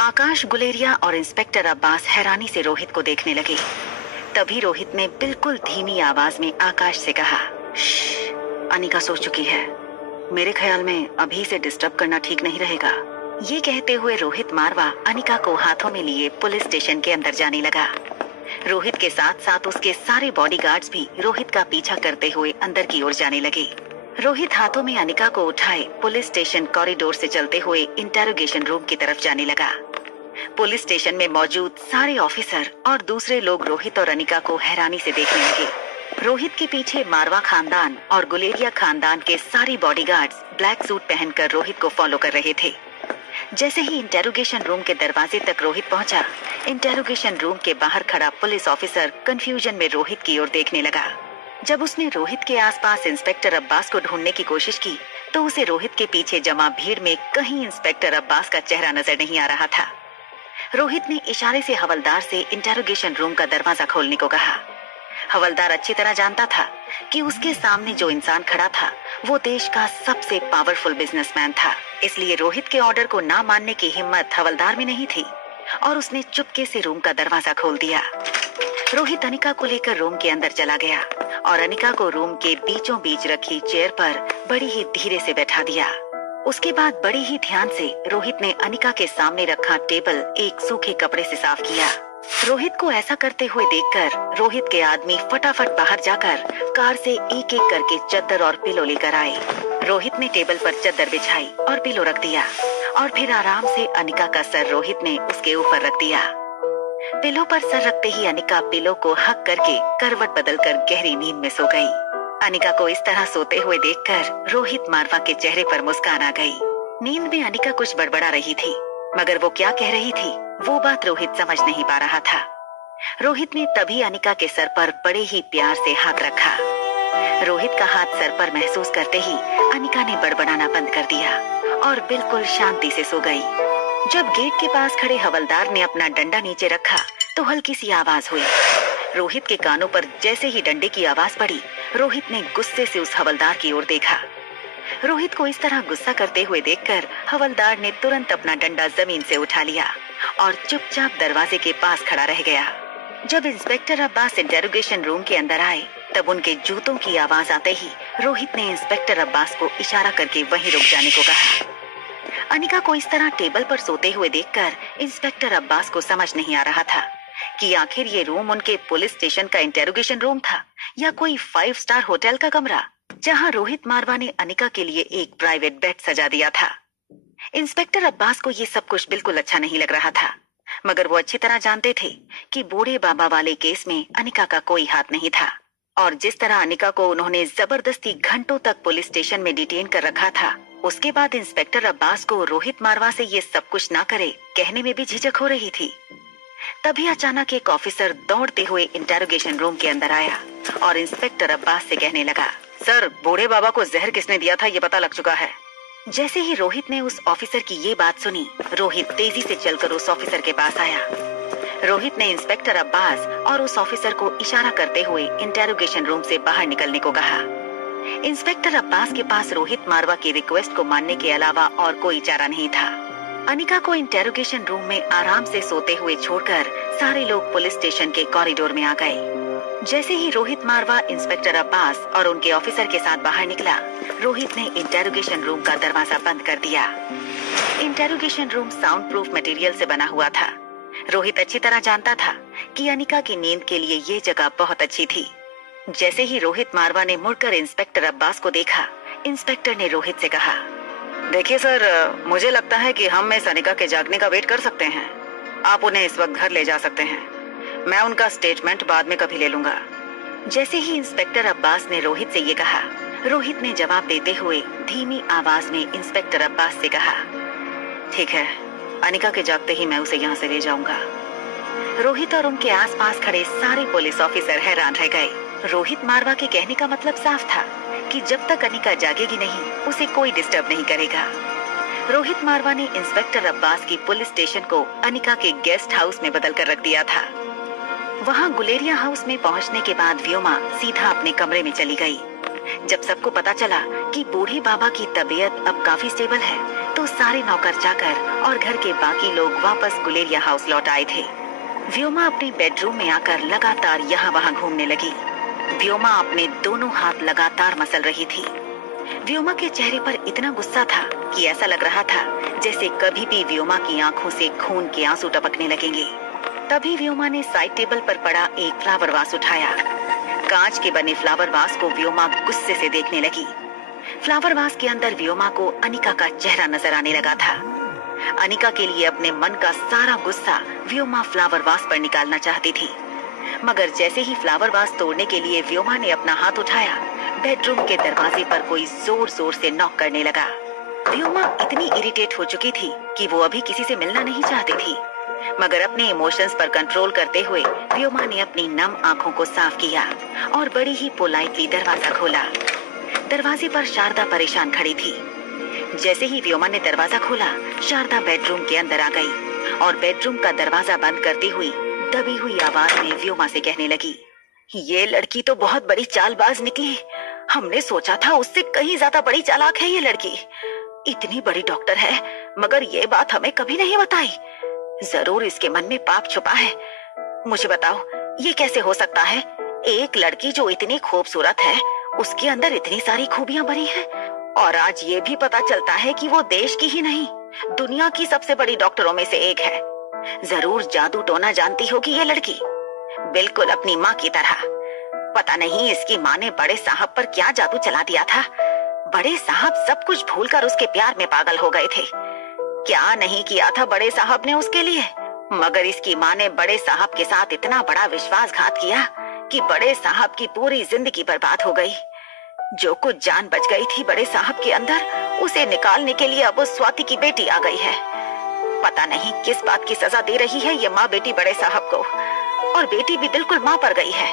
आकाश, गुलेरिया और इंस्पेक्टर अब्बास हैरानी से रोहित को देखने लगे। तभी रोहित ने बिल्कुल धीमी आवाज में आकाश से कहा, अनिका सो चुकी है, मेरे ख्याल में अभी से डिस्टर्ब करना ठीक नहीं रहेगा। ये कहते हुए रोहित मारवा अनिका को हाथों में लिए पुलिस स्टेशन के अंदर जाने लगा। रोहित के साथ साथ उसके सारे बॉडीगार्ड्स भी रोहित का पीछा करते हुए अंदर की ओर जाने लगे। रोहित हाथों में अनिका को उठाए पुलिस स्टेशन कॉरिडोर से चलते हुए इंटेरोगेशन रूम की तरफ जाने लगा। पुलिस स्टेशन में मौजूद सारे ऑफिसर और दूसरे लोग रोहित और अनिका को हैरानी से देखने लगे। रोहित के पीछे मारवा खानदान और गुलेरिया खानदान के सारे बॉडीगार्ड्स ब्लैक सूट पहनकर रोहित को फॉलो कर रहे थे। जैसे ही इंटेरोगेशन रूम के दरवाजे तक रोहित पहुंचा, इंटेरोगेशन रूम के बाहर खड़ा पुलिस ऑफिसर कंफ्यूजन में रोहित की ओर देखने लगा। जब उसने रोहित के आसपास इंस्पेक्टर अब्बास को ढूंढने की कोशिश की, तो उसे रोहित के पीछे जमा भीड़ में कहीं इंस्पेक्टर अब्बास का चेहरा नजर नहीं आ रहा था। रोहित ने इशारे से हवलदार से इंटेरोगेशन रूम का दरवाजा खोलने को कहा। हवलदार अच्छी तरह जानता था कि उसके सामने जो इंसान खड़ा था वो देश का सबसे पावरफुल बिजनेसमैन था, इसलिए रोहित के ऑर्डर को ना मानने की हिम्मत हवलदार में नहीं थी और उसने चुपके से रूम का दरवाजा खोल दिया। रोहित अनिका को लेकर रूम के अंदर चला गया और अनिका को रूम के बीचों बीच रखी चेयर पर बड़ी ही धीरे से बैठा दिया। उसके बाद बड़ी ही ध्यान से रोहित ने अनिका के सामने रखा टेबल एक सूखे कपड़े से साफ किया। रोहित को ऐसा करते हुए देखकर रोहित के आदमी फटाफट बाहर जाकर कार से एक एक करके चद्दर और पिलो लेकर आए। रोहित ने टेबल पर चद्दर बिछाई और पिलो रख दिया और फिर आराम से अनिका का सर रोहित ने उसके ऊपर रख दिया। पिलो पर सर रखते ही अनिका पिलो को हक करके करवट बदलकर गहरी नींद में सो गई। अनिका को इस तरह सोते हुए देखकर रोहित मारवा के चेहरे पर मुस्कान आ गई। नींद में अनिका कुछ बड़बड़ा रही थी, मगर वो क्या कह रही थी वो बात रोहित समझ नहीं पा रहा था। रोहित ने तभी अनिका के सर पर बड़े ही प्यार से हाथ रखा। रोहित का हाथ सर पर महसूस करते ही अनिका ने बड़बड़ाना बंद कर दिया और बिल्कुल शांति से सो गई। जब गेट के पास खड़े हवलदार ने अपना डंडा नीचे रखा तो हल्की सी आवाज हुई। रोहित के कानों पर जैसे ही डंडे की आवाज पड़ी, रोहित ने गुस्से से उस हवलदार की ओर देखा। रोहित को इस तरह गुस्सा करते हुए देखकर हवलदार ने तुरंत अपना डंडा जमीन से उठा लिया और चुपचाप दरवाजे के पास खड़ा रह गया। जब इंस्पेक्टर अब्बास इंटेरोगेशन रूम के अंदर आए, तब उनके जूतों की आवाज आते ही रोहित ने इंस्पेक्टर अब्बास को इशारा करके वहीं रुक जाने को कहा। अनिका को इस तरह टेबल पर सोते हुए देखकर इंस्पेक्टर अब्बास को समझ नहीं आ रहा था कि आखिर ये रूम उनके पुलिस स्टेशन का इंटेरोगेशन रूम था या कोई 5 स्टार होटल का कमरा, जहां रोहित मारवा ने अनिका के लिए एक प्राइवेट बेड सजा दिया था। इंस्पेक्टर अब्बास को ये सब कुछ बिल्कुल अच्छा नहीं लग रहा था, मगर वो अच्छी तरह जानते थे कि बूढ़े बाबा वाले केस में अनिका का कोई हाथ नहीं था और जिस तरह अनिका को उन्होंने जबरदस्ती घंटों तक पुलिस स्टेशन में डिटेन कर रखा था, उसके बाद इंस्पेक्टर अब्बास को रोहित मारवा से ये सब कुछ ना करे कहने में भी झिझक हो रही थी। तभी अचानक एक ऑफिसर दौड़ते हुए इंटेरोगेशन रूम के अंदर आया और इंस्पेक्टर अब्बास से कहने लगा, सर, बूढ़े बाबा को जहर किसने दिया था ये पता लग चुका है। जैसे ही रोहित ने उस ऑफिसर की ये बात सुनी, रोहित तेजी से चलकर उस ऑफिसर के पास आया। रोहित ने इंस्पेक्टर अब्बास और उस ऑफिसर को इशारा करते हुए इंटेरोगेशन रूम से बाहर निकलने को कहा। इंस्पेक्टर अब्बास के पास रोहित मारवा की रिक्वेस्ट को मानने के अलावा और कोई चारा नहीं था। अनिका को इंटेरोगेशन रूम में आराम से सोते हुए छोड़कर सारे लोग पुलिस स्टेशन के कॉरिडोर में आ गए। जैसे ही रोहित मारवा, इंस्पेक्टर अब्बास और उनके ऑफिसर के साथ बाहर निकला, रोहित ने इंटेरोगेशन रूम का दरवाजा बंद कर दिया। Interrogation room sound proof material से बना हुआ था। रोहित अच्छी तरह जानता था कि अनिका की नींद के लिए ये जगह बहुत अच्छी थी। जैसे ही रोहित मारवा ने मुड़कर इंस्पेक्टर अब्बास को देखा, इंस्पेक्टर ने रोहित से कहा, देखिए सर, मुझे लगता है कि हम इस अनिका के जागने का वेट कर सकते हैं। आप उन्हें इस वक्त घर ले जा सकते हैं। मैं उनका स्टेटमेंट बाद में कभी ले लूंगा। जैसे ही इंस्पेक्टर अब्बास ने रोहित से ये कहा, रोहित ने जवाब देते हुए धीमी आवाज में इंस्पेक्टर अब्बास से कहा, ठीक है, अनिका के जागते ही मैं उसे यहाँ से ले जाऊंगा। रोहित और उनके आसपास खड़े सारे पुलिस ऑफिसर हैरान रह गए। रोहित मारवा के कहने का मतलब साफ था कि जब तक अनिका जागेगी नहीं, उसे कोई डिस्टर्ब नहीं करेगा। रोहित मारवा ने इंस्पेक्टर अब्बास की पुलिस स्टेशन को अनिका के गेस्ट हाउस में बदल कर रख दिया था। वहाँ गुलेरिया हाउस में पहुँचने के बाद व्योमा सीधा अपने कमरे में चली गई। जब सबको पता चला कि बूढ़े बाबा की तबीयत अब काफी स्टेबल है, तो तो सारे नौकर चाकर और घर के बाकी लोग वापस गुलेरिया हाउस लौट आए थे। व्योमा अपने बेडरूम में आकर लगातार यहाँ वहाँ घूमने लगी। व्योमा अपने दोनों हाथ लगातार मसल रही थी। व्योमा के चेहरे पर इतना गुस्सा था कि ऐसा लग रहा था जैसे कभी भी व्योमा की आंखों से खून के आंसू टपकने लगेंगे। तभी व्योमा ने साइड टेबल पर पड़ा एक फ्लावर वास उठाया। कांच के बने फ्लावर वास को व्योमा गुस्से से देखने लगी। फ्लावर वास के अंदर व्योमा को अनिका का चेहरा नजर आने लगा था। अनिका के लिए अपने मन का सारा गुस्सा व्योमा फ्लावर वास पर निकालना चाहती थी, मगर जैसे ही फ्लावर वास तोड़ने के लिए व्योमा ने अपना हाथ उठाया, बेडरूम के दरवाजे पर कोई जोर जोर से नॉक करने लगा। व्योमा इतनी इरिटेट हो चुकी थी कि वो अभी किसी से मिलना नहीं चाहती थी, मगर अपने इमोशंस पर कंट्रोल करते हुए व्योमा ने अपनी नम आंखों को साफ किया और बड़ी ही पोलाइटली दरवाजा खोला। दरवाजे पर शारदा परेशान खड़ी थी। जैसे ही व्योमा ने दरवाजा खोला, शारदा बेडरूम के अंदर आ गई और बेडरूम का दरवाजा बंद करती हुई दबी हुई आवाज में व्योमा से कहने लगी, ये लड़की तो बहुत बड़ी चालबाज निकली। हमने सोचा था उससे कहीं ज्यादा बड़ी चालाक है ये लड़की। इतनी बड़ी डॉक्टर है, मगर ये बात हमें कभी नहीं बताई। जरूर इसके मन में पाप छुपा है। मुझे बताओ, ये कैसे हो सकता है? एक लड़की जो इतनी खूबसूरत है, उसके अंदर इतनी सारी खूबियां भरी हैं, और आज ये भी पता चलता है कि वो देश की ही नहीं, दुनिया की सबसे बड़ी डॉक्टरों में से एक है। जरूर जादू टोना जानती होगी ये लड़की, बिल्कुल अपनी माँ की तरह। पता नहीं इसकी माँ ने बड़े साहब पर क्या जादू चला दिया था। बड़े साहब सब कुछ भूलकर उसके प्यार में पागल हो गए थे। क्या नहीं किया था बड़े साहब ने उसके लिए, मगर इसकी माँ ने बड़े साहब के साथ इतना बड़ा विश्वासघात किया कि बड़े साहब की पूरी जिंदगी बर्बाद हो गई। जो कुछ जान बच गई थी बड़े साहब के अंदर, उसे निकालने के लिए अब उस स्वाति की बेटी आ गई है। पता नहीं किस बात की सजा दे रही है ये माँ बेटी बड़े साहब को, और बेटी भी बिल्कुल माँ पर गई है।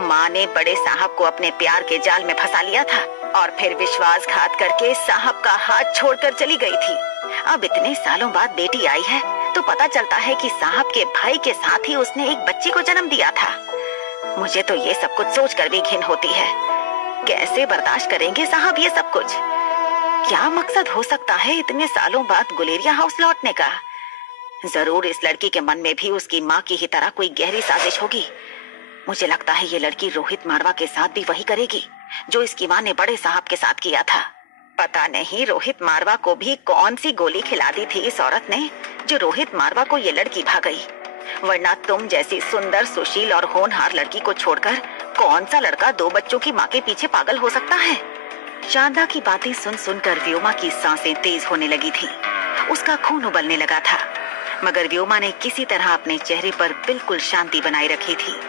माँ ने बड़े साहब को अपने प्यार के जाल में फंसा लिया था और फिर विश्वासघात करके साहब का हाथ छोड़कर चली गई थी। अब इतने सालों बाद बेटी आई है तो पता चलता है कि साहब के भाई के साथ ही उसने एक बच्ची को जन्म दिया था। मुझे तो ये सब कुछ सोचकर भी घिन होती है। कैसे बर्दाश्त करेंगे साहब ये सब कुछ? क्या मकसद हो सकता है इतने सालों बाद गुलेरिया हाउस लौटने का? जरूर इस लड़की के मन में भी उसकी माँ की ही तरह कोई गहरी साजिश होगी। मुझे लगता है ये लड़की रोहित मारवा के साथ भी वही करेगी जो इसकी माँ ने बड़े साहब के साथ किया था। पता नहीं रोहित मारवा को भी कौन सी गोली खिला दी थी इस औरत ने, जो रोहित मारवा को ये लड़की भा गई। वरना तुम जैसी सुंदर, सुशील और होनहार लड़की को छोड़कर कौन सा लड़का 2 बच्चों की माँ के पीछे पागल हो सकता है? शारदा की बातें सुन सुनकर व्योमा की सांसें तेज होने लगी थी। उसका खून उबलने लगा था, मगर व्योमा ने किसी तरह अपने चेहरे पर बिल्कुल शांति बनाए रखी थी।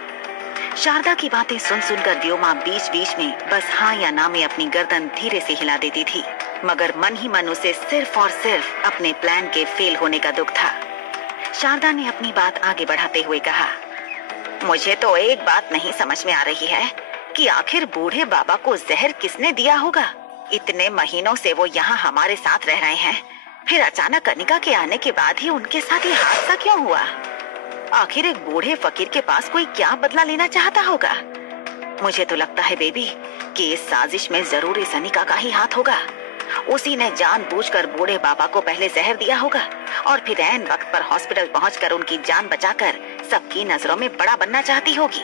शारदा की बातें सुन सुनकर व्योमा बीच बीच में बस हाँ या ना में अपनी गर्दन धीरे से हिला देती थी, मगर मन ही मन उसे सिर्फ और सिर्फ अपने प्लान के फेल होने का दुख था। शारदा ने अपनी बात आगे बढ़ाते हुए कहा, मुझे तो एक बात नहीं समझ में आ रही है कि आखिर बूढ़े बाबा को जहर किसने दिया होगा। इतने महीनों से वो यहाँ हमारे साथ रह रहे हैं, फिर अचानक अनिका के आने के बाद ही उनके साथ ये हादसा क्यों हुआ? आखिर एक बूढ़े फकीर के पास कोई क्या बदला लेना चाहता होगा? मुझे तो लगता है बेबी कि इस साजिश में जरूर इस अनिका का ही हाथ होगा। उसी ने जानबूझकर बूढ़े बाबा को पहले जहर दिया होगा और फिर ऐन वक्त पर हॉस्पिटल पहुंचकर उनकी जान बचाकर सबकी नजरों में बड़ा बनना चाहती होगी,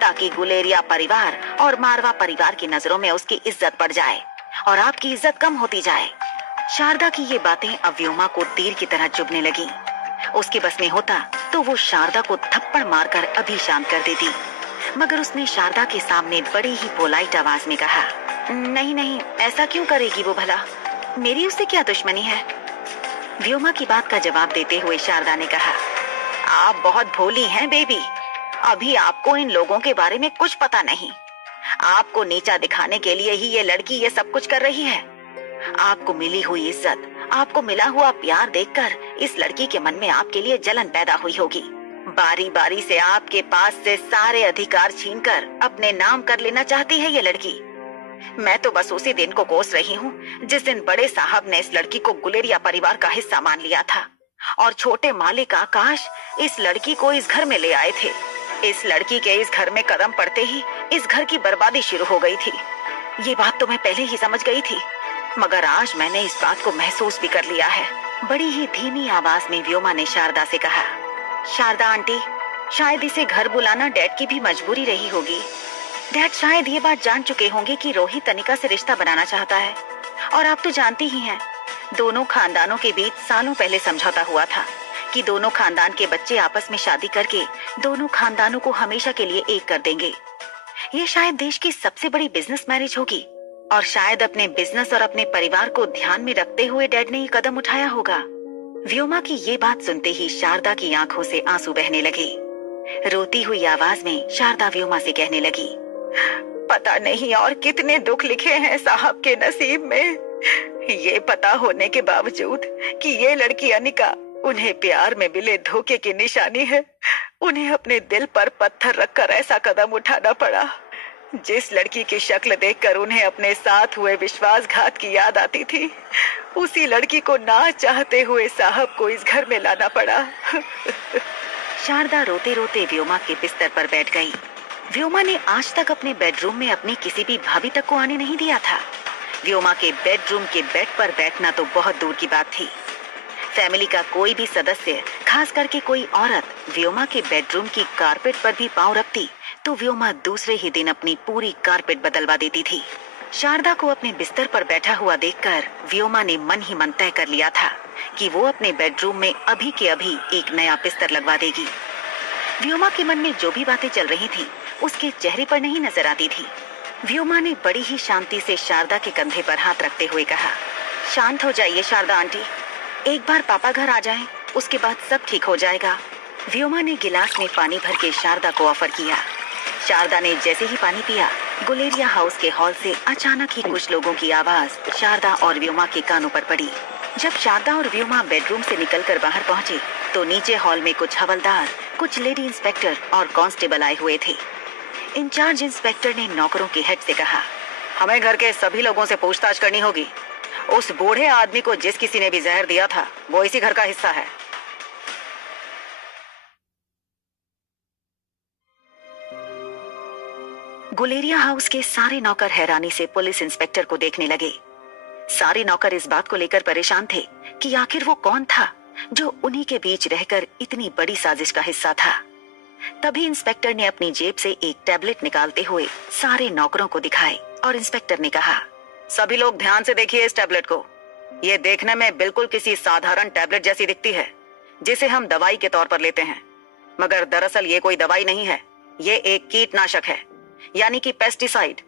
ताकि गुलेरिया परिवार और मारवा परिवार की नजरों में उसकी इज्जत बढ़ जाए और आपकी इज्जत कम होती जाए। शारदा की ये बातें अब व्योमा को तीर की तरह चुभने लगी। उसके बस में होता तो वो शारदा को थप्पड़ मारकर अभी शांत कर देती, मगर उसने शारदा के सामने बड़ी ही पोलाइट आवाज में कहा, नहीं नहीं, ऐसा क्यों करेगी वो भला? मेरी उससे क्या दुश्मनी है? व्योमा की बात का जवाब देते हुए शारदा ने कहा, आप बहुत भोली हैं बेबी। अभी आपको इन लोगों के बारे में कुछ पता नहीं। आपको नीचा दिखाने के लिए ही ये लड़की ये सब कुछ कर रही है। आपको मिली हुई इज्जत, आपको मिला हुआ प्यार देखकर इस लड़की के मन में आपके लिए जलन पैदा हुई होगी। बारी बारी से आपके पास से सारे अधिकार छीनकर अपने नाम कर लेना चाहती है ये लड़की। मैं तो बस उसी दिन को कोस रही हूँ जिस दिन बड़े साहब ने इस लड़की को गुलेरिया परिवार का हिस्सा मान लिया था और छोटे मालिक आकाश इस लड़की को इस घर में ले आए थे। इस लड़की के इस घर में कदम पड़ते ही इस घर की बर्बादी शुरू हो गई थी। ये बात तो मैं पहले ही समझ गई थी, मगर आज मैंने इस बात को महसूस भी कर लिया है। बड़ी ही धीमी आवाज में व्योमा ने शारदा से कहा, शारदा आंटी, शायद इसे घर बुलाना डैड की भी मजबूरी रही होगी। डैड शायद ये बात जान चुके होंगे कि रोहित अनिका से रिश्ता बनाना चाहता है, और आप तो जानती ही हैं, दोनों खानदानों के बीच सालों पहले समझौता हुआ था कि दोनों खानदान के बच्चे आपस में शादी करके दोनों खानदानों को हमेशा के लिए एक कर देंगे। ये शायद देश की सबसे बड़ी बिजनेस मैरिज होगी, और शायद अपने बिजनेस और अपने परिवार को ध्यान में रखते हुए डैड ने ये कदम उठाया होगा। व्योमा की ये बात सुनते ही शारदा की आंखों से आंसू बहने लगे। रोती हुई आवाज में शारदा व्योमा से कहने लगी, पता नहीं और कितने दुख लिखे हैं साहब के नसीब में। ये पता होने के बावजूद कि ये लड़की अनिका उन्हें प्यार में मिले धोखे की निशानी है, उन्हें अपने दिल पर पत्थर रखकर ऐसा कदम उठाना पड़ा। जिस लड़की की शक्ल देखकर उन्हें अपने साथ हुए विश्वासघात की याद आती थी, उसी लड़की को ना चाहते हुए साहब को इस घर में लाना पड़ा। शारदा रोते रोते व्योमा के बिस्तर पर बैठ गई। व्योमा ने आज तक अपने बेडरूम में अपनी किसी भी भाभी तक को आने नहीं दिया था। व्योमा के बेडरूम के बेड पर बैठना तो बहुत दूर की बात थी। फैमिली का कोई भी सदस्य, खास करके कोई औरत, व्योमा के बेडरूम की कारपेट पर भी पांव रखती तो व्योमा दूसरे ही दिन अपनी पूरी कारपेट बदलवा देती थी। शारदा को अपने बिस्तर पर बैठा हुआ देखकर व्योमा ने मन ही मन तय कर लिया था कि वो अपने बेडरूम में अभी के अभी एक नया बिस्तर लगवा देगी। व्योमा के मन में जो भी बातें चल रही थी उसके चेहरे पर नहीं नजर आती थी। व्योमा ने बड़ी ही शांति से शारदा के कंधे पर हाथ रखते हुए कहा, शांत हो जाइए शारदा आंटी, एक बार पापा घर आ जाएं, उसके बाद सब ठीक हो जाएगा। व्योमा ने गिलास में पानी भर के शारदा को ऑफर किया। शारदा ने जैसे ही पानी पिया, गुलेरिया हाउस के हॉल से अचानक ही कुछ लोगों की आवाज शारदा और व्योमा के कानों पर पड़ी। जब शारदा और व्योमा बेडरूम से निकलकर बाहर पहुंचे तो नीचे हॉल में कुछ हवलदार, कुछ लेडी इंस्पेक्टर और कांस्टेबल आए हुए थे। इंचार्ज इंस्पेक्टर ने नौकरों के हेड से कहा, हमें घर के सभी लोगों से पूछताछ करनी होगी। उस बूढ़े आदमी को जिस किसी ने भी जहर दिया था वो इसी घर का हिस्सा है। गुलेरिया हाउस के सारे नौकर हैरानी से पुलिस इंस्पेक्टर को देखने लगे। सारे नौकर इस बात को लेकर परेशान थे कि आखिर वो कौन था जो उन्हीं के बीच रहकर इतनी बड़ी साजिश का हिस्सा था। तभी इंस्पेक्टर ने अपनी जेब से एक टैबलेट निकालते हुए सारे नौकरों को दिखाई और इंस्पेक्टर ने कहा, सभी लोग ध्यान से देखिए इस टैबलेट को। ये देखने में बिल्कुल किसी साधारण टैबलेट जैसी दिखती है जिसे हम दवाई के तौर पर लेते हैं, मगर दरअसल ये कोई दवाई नहीं है, ये एक कीटनाशक है, यानी कि पेस्टिसाइड।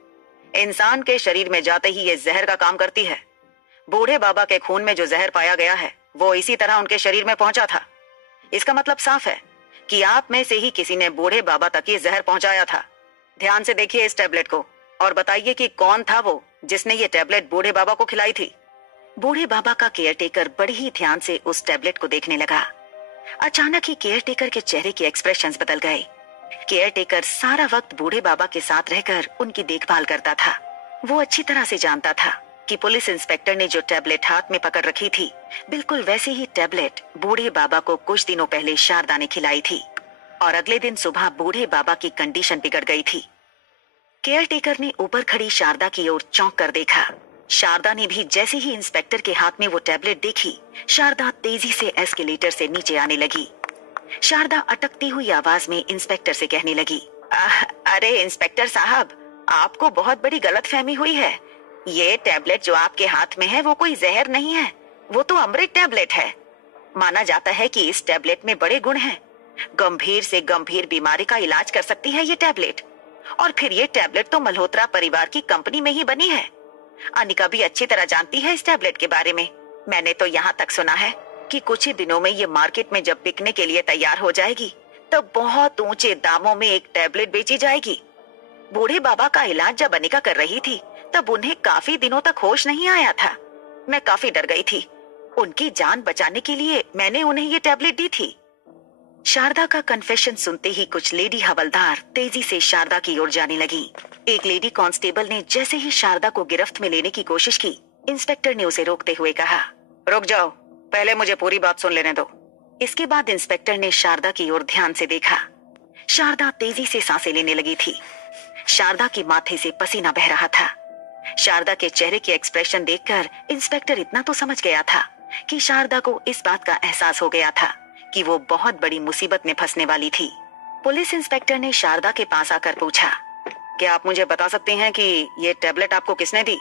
इंसान के शरीर में जाते ही ये जहर का काम करती है। बूढ़े बाबा के खून में जो जहर पाया गया है वो इसी तरह उनके शरीर में पहुंचा था। इसका मतलब साफ है कि आप में से ही किसी ने बूढ़े बाबा तक ये जहर पहुंचाया था। ध्यान से देखिए इस टैबलेट को और बताइए कि कौन था वो जिसने ये टैबलेट बूढ़े बाबा को खिलाई थी। बूढ़े बाबा का केयरटेकर बड़े ही ध्यान से उस टैबलेट को देखने लगा। अचानक ही केयरटेकर के चेहरे के एक्सप्रेशंस बदल गए। केयरटेकर सारा वक्त बूढ़े बाबा के साथ रहकर उनकी देखभाल करता था। वो अच्छी तरह से जानता था कि पुलिस इंस्पेक्टर ने जो टैबलेट हाथ में पकड़ रखी थी, बिल्कुल वैसी ही टैबलेट बूढ़े बाबा को कुछ दिनों पहले शारदा ने खिलाई थी, और अगले दिन सुबह बूढ़े बाबा की कंडीशन बिगड़ गई थी। केयरटेकर ने ऊपर खड़ी शारदा की ओर चौंक कर देखा। शारदा ने भी जैसे ही इंस्पेक्टर के हाथ में वो टैबलेट देखी, शारदा तेजी से एस्केलेटर से नीचे आने लगी। शारदा अटकती हुई आवाज में इंस्पेक्टर से कहने लगी, अरे इंस्पेक्टर साहब, आपको बहुत बड़ी गलतफहमी हुई है। ये टैबलेट जो आपके हाथ में है वो कोई जहर नहीं है, वो तो अमृत टैबलेट है। माना जाता है कि इस टैबलेट में बड़े गुण हैं। गंभीर से गंभीर बीमारी का इलाज कर सकती है ये टैबलेट। और फिर ये टैबलेट तो मल्होत्रा परिवार की कंपनी में ही बनी है। अनिका भी अच्छी तरह जानती है इस टैबलेट के बारे में। मैंने तो यहाँ तक सुना है कि कुछ ही दिनों में ये मार्केट में जब बिकने के लिए तैयार हो जाएगी तो बहुत ऊंचे दामों में एक टैबलेट बेची जाएगी। बूढ़े बाबा का इलाज जब अनिका कर रही थी तब उन्हें काफी दिनों तक होश नहीं आया था। मैं काफी डर गई थी। उनकी जान बचाने के लिए मैंने उन्हें ये टैबलेट दी थी। शारदा का कन्फेशन सुनते ही कुछ लेडी हवलदार तेजी से शारदा की ओर जाने लगी। एक लेडी कांस्टेबल ने जैसे ही शारदा को गिरफ्त में लेने की कोशिश की, इंस्पेक्टर ने उसे रोकते हुए कहा, रुक जाओ, पहले मुझे पूरी बात सुन लेने दो। इसके बाद इंस्पेक्टर ने शारदा की ओर ध्यान से देखा। शारदा तेजी से सांसें लेने लगी थी। शारदा के माथे से पसीना बह रहा था। शारदा के चेहरे के एक्सप्रेशन देखकर इंस्पेक्टर इतना तो समझ गया था कि शारदा को इस बात का एहसास हो गया था कि वो बहुत बड़ी मुसीबत में फंसने वाली थी। पुलिस इंस्पेक्टर ने शारदा के पास आकर पूछा, क्या आप मुझे बता सकते हैं कि ये टैबलेट आपको किसने दी?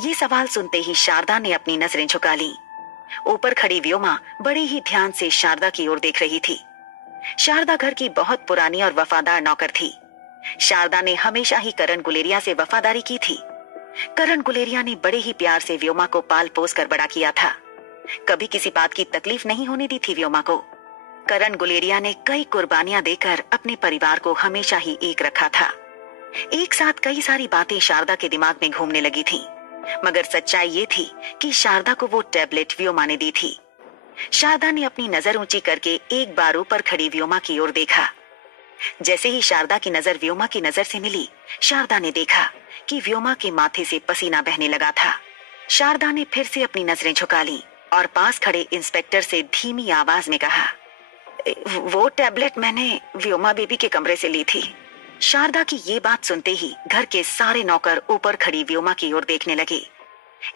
ये सवाल सुनते ही शारदा ने अपनी नजरें झुका ली। ऊपर खड़ी व्योमा बड़े ही ध्यान से शारदा की ओर देख रही थी। शारदा घर की बहुत पुरानी और वफादार नौकर थी। शारदा ने हमेशा ही करण गुलेरिया से वफादारी की थी। करण गुलेरिया ने बड़े ही प्यार से व्योमा को पाल पोस कर बड़ा किया था। कभी किसी बात की तकलीफ नहीं होने दी थी व्योमा को। करण गुलेरिया ने कई कुर्बानियां देकर अपने परिवार को हमेशा ही एक रखा था। एक साथ कई सारी बातें शारदा के दिमाग में घूमने लगी थीं, मगर सच्चाई ये थी कि शारदा को वो टैबलेट व्योमा ने दी थी। शारदा ने अपनी नजर ऊंची करके एक बार ऊपर खड़ी व्योमा की ओर देखा। जैसे ही शारदा की नजर व्योमा की नजर से मिली, शारदा ने देखा कि व्योमा के माथे से पसीना बहने लगा था। शारदा ने फिर से अपनी नजरें झुका ली और पास खड़े इंस्पेक्टर से धीमी आवाज में कहा, वो टैबलेट मैंने व्योमा बेबी के कमरे से ली थी। शारदा की ये बात सुनते ही घर के सारे नौकर ऊपर खड़ी व्योमा की ओर देखने लगे।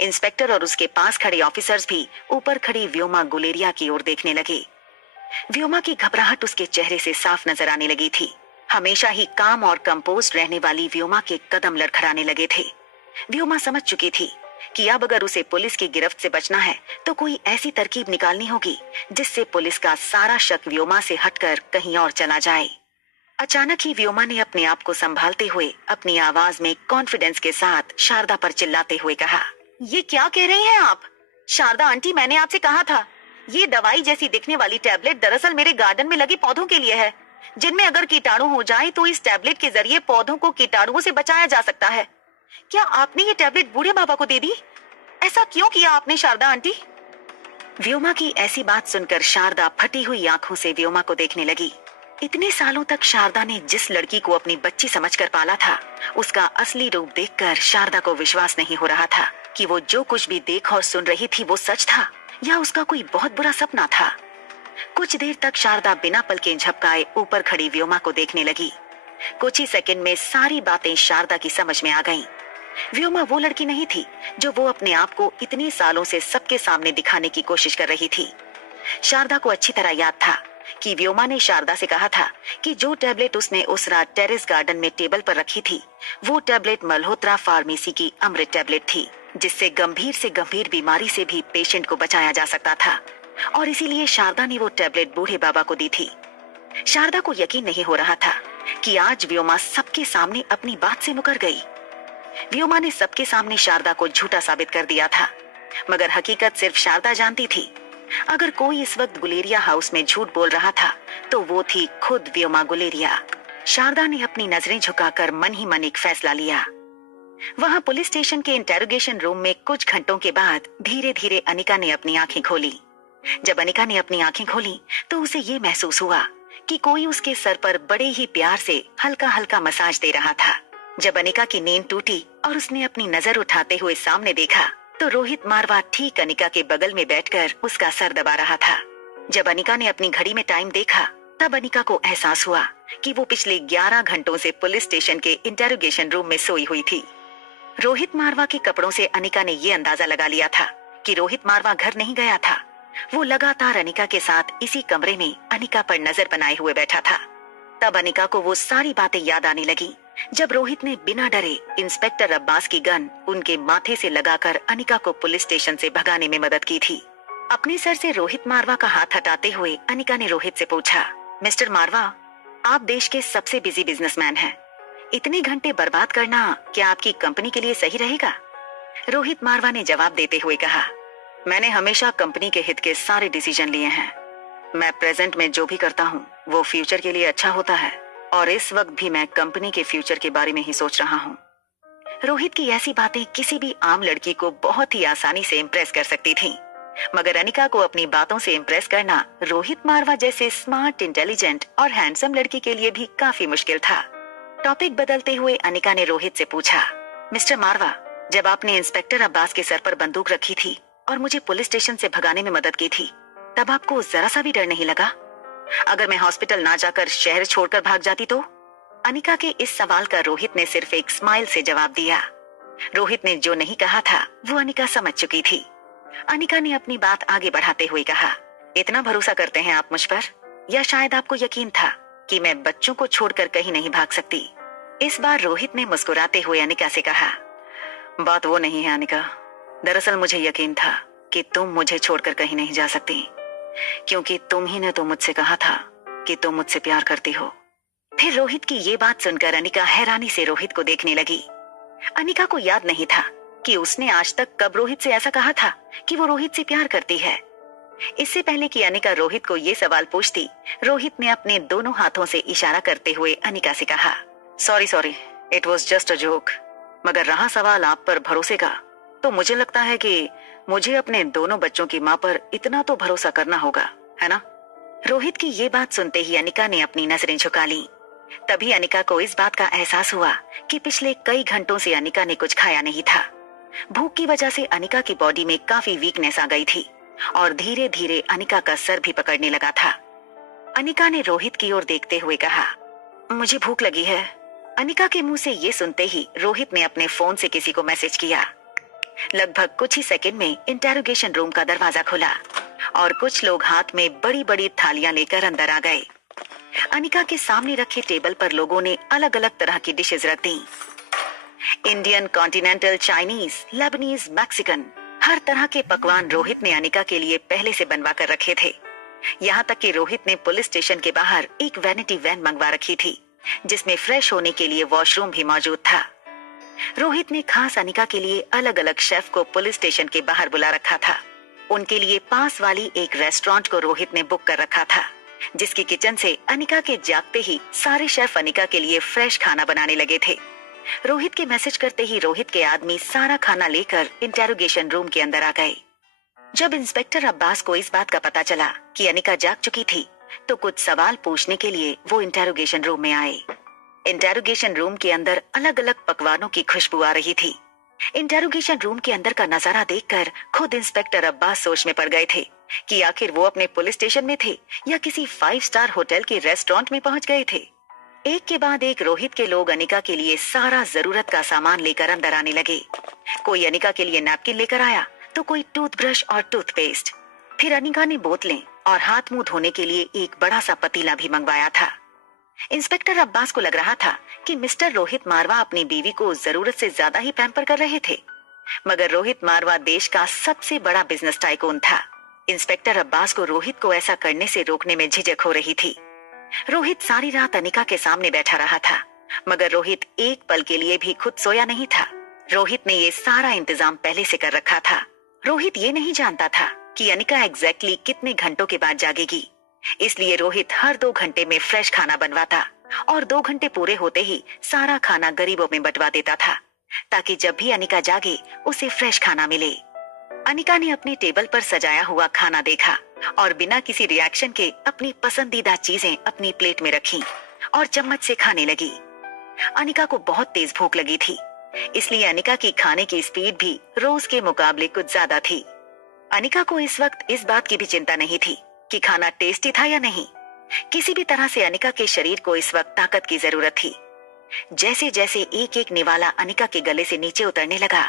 इंस्पेक्टर और उसके पास खड़े ऑफिसर्स भी ऊपर खड़ी व्योमा गुलेरिया की ओर देखने लगे। व्योमा की घबराहट उसके चेहरे से साफ नजर आने लगी थी। हमेशा ही काम और कंपोज्ड रहने वाली व्योमा के कदम लड़खड़ाने लगे थे। व्योमा समझ चुकी थी कि अब अगर उसे पुलिस की गिरफ्त से बचना है तो कोई ऐसी तरकीब निकालनी होगी जिससे पुलिस का सारा शक व्योमा से हटकर कहीं और चला जाए। अचानक ही व्योमा ने अपने आप को संभालते हुए अपनी आवाज में कॉन्फिडेंस के साथ शारदा पर चिल्लाते हुए कहा, ये क्या कह रही हैं आप? शारदा आंटी, मैंने आपसे कहा था ये दवाई जैसी दिखने वाली टैबलेट दरअसल मेरे गार्डन में लगे पौधों के लिए है, जिनमें अगर कीटाणु हो जाए तो इस टैबलेट के जरिए पौधों को कीटाणुओं से बचाया जा सकता है। क्या आपने ये टैबलेट बूढ़े बाबा को दे दी? ऐसा क्यों किया आपने शारदा आंटी? व्योमा की ऐसी बात सुनकर शारदा फटी हुई आंखों से व्योमा को देखने लगी। इतने सालों तक शारदा ने जिस लड़की को अपनी बच्ची समझकर पाला था, उसका असली रूप देखकर शारदा को विश्वास नहीं हो रहा था कि वो जो कुछ भी देख और सुन रही थी वो सच था या उसका कोई बहुत बुरा सपना था। कुछ देर तक शारदा बिना पलकें झपकाए ऊपर खड़ी व्योमा को देखने लगी। कुछ ही सेकंड में सारी बातें शारदा की समझ में आ गईं। व्योमा वो लड़की नहीं थी जो वो अपने आप को इतने सालों से सबके सामने दिखाने की कोशिश कर रही थी। शारदा को अच्छी तरह याद था कि व्योमा ने शारदा से कहा था कि जो टैबलेट उसने उस रात टेरेस गार्डन में टेबल पर रखी थी, वो टैबलेट मल्होत्रा फार्मेसी की अमृत टैबलेट थी, जिससे गंभीर से गंभीर बीमारी से भी पेशेंट को बचाया जा सकता था। और इसीलिए शारदा ने वो टैबलेट बूढ़े बाबा को दी थी। शारदा को यकीन नहीं हो रहा था कि आज व्योमा सबके सामने अपनी बात से मुकर गई। व्योमा ने सबके सामने शारदा को झूठा साबित कर दिया था, मगर हकीकत सिर्फ शारदा जानती थी। अगर कोई इस वक्त गुलेरिया हाउस में झूठ बोल रहा था तो वो थी खुद व्योमा गुलेरिया। शारदा ने अपनी नजरें झुकाकर मन ही मन एक फैसला लिया। वहां पुलिस स्टेशन के इंटेरोगेशन रूम में कुछ घंटों के बाद धीरे धीरे अनिका ने अपनी आंखें खोली। जब अनिका ने अपनी आंखें खोली तो उसे ये महसूस हुआ कि कोई उसके सर पर बड़े ही प्यार से हल्का हल्का मसाज दे रहा था। जब अनिका की नींद टूटी और उसने अपनी नजर उठाते हुए सामने देखा तो रोहित मारवा ठीक अनिका के बगल में बैठकर उसका सर दबा रहा था। जब अनिका ने अपनी घड़ी में टाइम देखा तब अनिका को एहसास हुआ कि वो पिछले 11 घंटों से पुलिस स्टेशन के इंटेरोगेशन रूम में सोई हुई थी। रोहित मारवा के कपड़ों से अनिका ने ये अंदाजा लगा लिया था कि रोहित मारवा घर नहीं गया था। वो लगातार अनिका के साथ इसी कमरे में अनिका पर नजर बनाए हुए बैठा था। तब अनिका को वो सारी बातें याद आने लगी जब रोहित ने बिना डरे इंस्पेक्टर अब्बास की गन उनके माथे से लगाकर अनिका को पुलिस स्टेशन से भगाने में मदद की थी। अपने सर से रोहित मारवा का हाथ हटाते हुए अनिका ने रोहित से पूछा, मिस्टर मारवा, आप देश के सबसे बिजी बिजनेसमैन हैं। इतने घंटे बर्बाद करना क्या आपकी कंपनी के लिए सही रहेगा? रोहित मारवा ने जवाब देते हुए कहा, मैंने हमेशा कंपनी के हित के सारे डिसीजन लिए हैं। मैं प्रेजेंट में जो भी करता हूँ वो फ्यूचर के लिए अच्छा होता है और इस वक्त भी मैं कंपनी के फ्यूचर के बारे में ही सोच रहा हूँ। रोहित की ऐसी बातें किसी भी आम लड़की को बहुत ही आसानी से इम्प्रेस कर सकती थीं, मगर अनिका को अपनी बातों से इम्प्रेस करना रोहित मारवा जैसे स्मार्ट, इंटेलिजेंट और हैंडसम लड़की के लिए भी काफी मुश्किल था। टॉपिक बदलते हुए अनिका ने रोहित से पूछा, मिस्टर मारवा, जब आपने इंस्पेक्टर अब्बास के सर पर बंदूक रखी थी और मुझे पुलिस स्टेशन से भगाने में मदद की थी, तब आपको जरा सा भी डर नहीं लगा? अगर मैं हॉस्पिटल ना जाकर शहर छोड़कर भाग जाती तो? अनिका के इस सवाल का रोहित ने सिर्फ एक स्माइल से जवाब दिया। रोहित ने जो नहीं कहा था वो अनिका समझ चुकी थी। अनिका ने अपनी बात आगे बढ़ाते हुए कहा, इतना भरोसा करते हैं आप मुझ पर, या शायद आपको यकीन था कि मैं बच्चों को छोड़कर कहीं नहीं भाग सकती? इस बार रोहित ने मुस्कुराते हुए अनिका से कहा, बात वो नहीं है अनिका, दरअसल मुझे यकीन था कि तुम मुझे छोड़कर कहीं नहीं जा सकती, क्योंकि तुम ही ने तो मुझसे कहा था कि तुम मुझसे प्यार करती हो। फिर रोहित की ये बात सुनकर अनिका हैरानी से रोहित को देखने लगी। अनिका को याद नहीं था कि उसने आज तक कब रोहित से ऐसा कहा था कि वो रोहित से प्यार करती है। इससे पहले कि अनिका रोहित को ये सवाल पूछती, रोहित ने अपने दोनों हाथों से इशारा करते हुए अनिका से कहा, sorry, it was just a joke. मगर रहा सवाल आप पर भरोसे का, तो मुझे लगता है कि मुझे अपने दोनों बच्चों की माँ पर इतना तो भरोसा करना होगा, है ना? रोहित की ये बात सुनते ही अनिका ने अपनी नजरें झुका ली। तभी अनिका को इस बात का एहसास हुआ कि पिछले कई घंटों से अनिका ने कुछ खाया नहीं था। भूख की वजह से अनिका की बॉडी में काफी वीकनेस आ गई थी और धीरे धीरे अनिका का सर भी पकड़ने लगा था। अनिका ने रोहित की ओर देखते हुए कहा, मुझे भूख लगी है। अनिका के मुंह से ये सुनते ही रोहित ने अपने फोन से किसी को मैसेज किया। लगभग कुछ ही सेकंड में इंटेरोगेशन रूम का दरवाजा खुला और कुछ लोग हाथ में बड़ी बड़ी थालियां लेकर अंदर आ गए। अनिका के सामने रखे टेबल पर लोगों ने अलग अलग तरह की डिशेज रख दी। Indian, continental, Chinese, Lebanese, Mexican, हर तरह के पकवान रोहित ने अनिका के लिए पहले से बनवा कर रखे थे। यहाँ तक कि रोहित ने पुलिस स्टेशन के बाहर एक वैनिटी वैन मंगवा रखी थी, जिसमें फ्रेश होने के लिए वॉशरूम भी मौजूद था। रोहित ने खास अनिका के लिए अलग अलग शेफ को पुलिस स्टेशन के बाहर बुला रखा था। उनके लिए पास वाली एक रेस्टोरेंट को रोहित ने बुक कर रखा था, जिसकी किचन से अनिका के जागते ही सारे शेफ अनिका के लिए फ्रेश खाना बनाने लगे थे। रोहित के मैसेज करते ही रोहित के आदमी सारा खाना लेकर इंटेरोगेशन रूम के अंदर आ गए। जब इंस्पेक्टर अब्बास को इस बात का पता चला कि अनिका जाग चुकी थी, तो कुछ सवाल पूछने के लिए वो इंटेरोगेशन रूम में आए। इंटेरोगेशन रूम के अंदर अलग अलग पकवानों की खुशबू आ रही थी। इंटेरोगेशन रूम के अंदर का नजारा देखकर खुद इंस्पेक्टर अब्बास सोच में पड़ गए थे कि आखिर वो अपने पुलिस स्टेशन में थे या किसी 5 स्टार होटल के रेस्टोरेंट में पहुंच गए थे। एक के बाद एक रोहित के लोग अनिका के लिए सारा जरूरत का सामान लेकर अंदर आने लगे। कोई अनिका के लिए नैपकिन लेकर आया, तो कोई टूथब्रश और टूथपेस्ट। फिर अनिका ने बोतलें और हाथ मुंह धोने के लिए एक बड़ा सा पतीला भी मंगवाया था। इंस्पेक्टर अब्बास को लग रहा था कि मिस्टर रोहित मारवा अपनी बीवी को जरूरत से ज्यादा ही पैम्पर कर रहे थे, मगर रोहित मारवा देश का सबसे बड़ा बिजनेस टाइकून था। इंस्पेक्टर अब्बास को रोहित को ऐसा करने से रोकने में झिझक हो रही थी। रोहित सारी रात अनिका के सामने बैठा रहा था, मगर रोहित एक पल के लिए भी खुद सोया नहीं था। रोहित ने ये सारा इंतजाम पहले से कर रखा था। रोहित ये नहीं जानता था कि अनिका एग्जैक्टली कितने घंटों के बाद जागेगी, इसलिए रोहित हर 2 घंटे में फ्रेश खाना बनवाता और 2 घंटे पूरे होते ही सारा खाना गरीबों में बंटवा देता था, ताकि जब भी अनिका जागे उसे फ्रेश खाना मिले। अनिका ने अपने टेबल पर सजाया हुआ खाना देखा और बिना किसी रिएक्शन के अपनी पसंदीदा चीजें अपनी प्लेट में रखी और चम्मच से खाने लगी। अनिका को बहुत तेज भूख लगी थी, इसलिए अनिका की खाने की स्पीड भी रोज के मुकाबले कुछ ज्यादा थी। अनिका को इस वक्त इस बात की भी चिंता नहीं थी कि खाना टेस्टी था या नहीं। किसी भी तरह से अनिका के शरीर को इस वक्त ताकत की जरूरत थी। जैसे जैसे एक एक निवाला अनिका के गले से नीचे उतरने लगा,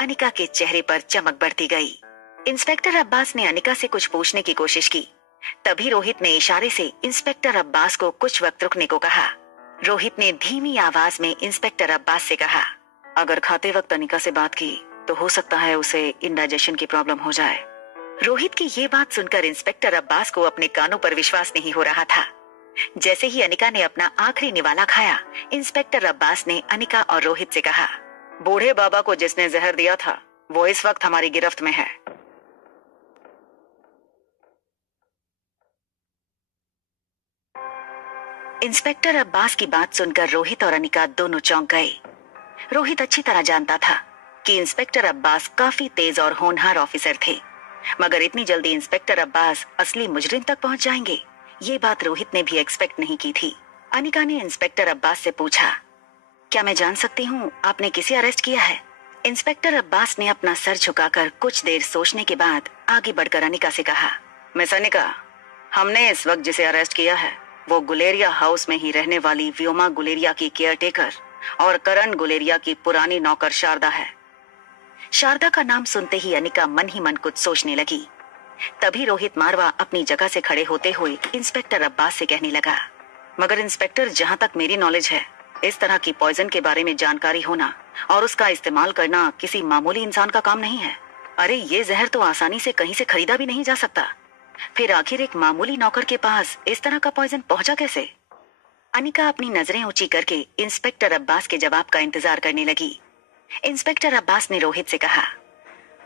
अनिका के चेहरे पर चमक बढ़ती गई। इंस्पेक्टर अब्बास ने अनिका से कुछ पूछने की कोशिश की। तभी रोहित ने इशारे से इंस्पेक्टर अब्बास को कुछ वक्त रुकने को कहा। रोहित ने धीमी आवाज में इंस्पेक्टर अब्बास से कहा, अगर खाते वक्त अनिका से बात की तो हो सकता है उसे इंडाइजेशन की प्रॉब्लम हो जाए। रोहित की ये बात सुनकर इंस्पेक्टर अब्बास को अपने कानों पर विश्वास नहीं हो रहा था। जैसे ही अनिका ने अपना आखिरी निवाला खाया, इंस्पेक्टर अब्बास ने अनिका और रोहित से कहा, बूढ़े बाबा को जिसने जहर दिया था वो इस वक्त हमारी गिरफ्त में है। इंस्पेक्टर अब्बास की बात सुनकर रोहित और अनिका दोनों चौंक गए। रोहित अच्छी तरह जानता था कि इंस्पेक्टर अब्बास काफी तेज और होनहार ऑफिसर थे, मगर इतनी जल्दी इंस्पेक्टर अब्बास असली मुजरिम तक पहुंच जाएंगे, ये बात रोहित ने भी एक्सपेक्ट नहीं की थी। अनिका ने इंस्पेक्टर अब्बास से पूछा, क्या मैं जान सकती हूँ आपने किसे अरेस्ट किया है? इंस्पेक्टर अब्बास ने अपना सर झुकाकर कुछ देर सोचने के बाद आगे बढ़कर अनिका से कहा, मिस अनिका, हमने इस वक्त जिसे अरेस्ट किया है वो गुलेरिया हाउस में ही रहने वाली व्योमा गुलेरिया की केयरटेकर और करण गुलेरिया की पुरानी नौकर शारदा है। शारदा का नाम सुनते ही अनिका मन ही मन कुछ सोचने लगी। तभी रोहित मारवा अपनी जगह से खड़े होते हुए इंस्पेक्टर अब्बास से कहने लगा, मगर इंस्पेक्टर, जहां तक मेरी नॉलेज है, इस तरह की पॉइजन के बारे में जानकारी होना और उसका इस्तेमाल करना किसी मामूली इंसान का काम नहीं है। अरे ये जहर तो आसानी से कहीं से खरीदा भी नहीं जा सकता। फिर आखिर एक मामूली नौकर के पास इस तरह का पॉइजन पहुंचा कैसे? अनिका अपनी नजरें ऊंची करके इंस्पेक्टर अब्बास के जवाब का इंतजार करने लगी। इंस्पेक्टर अब्बास ने रोहित से कहा,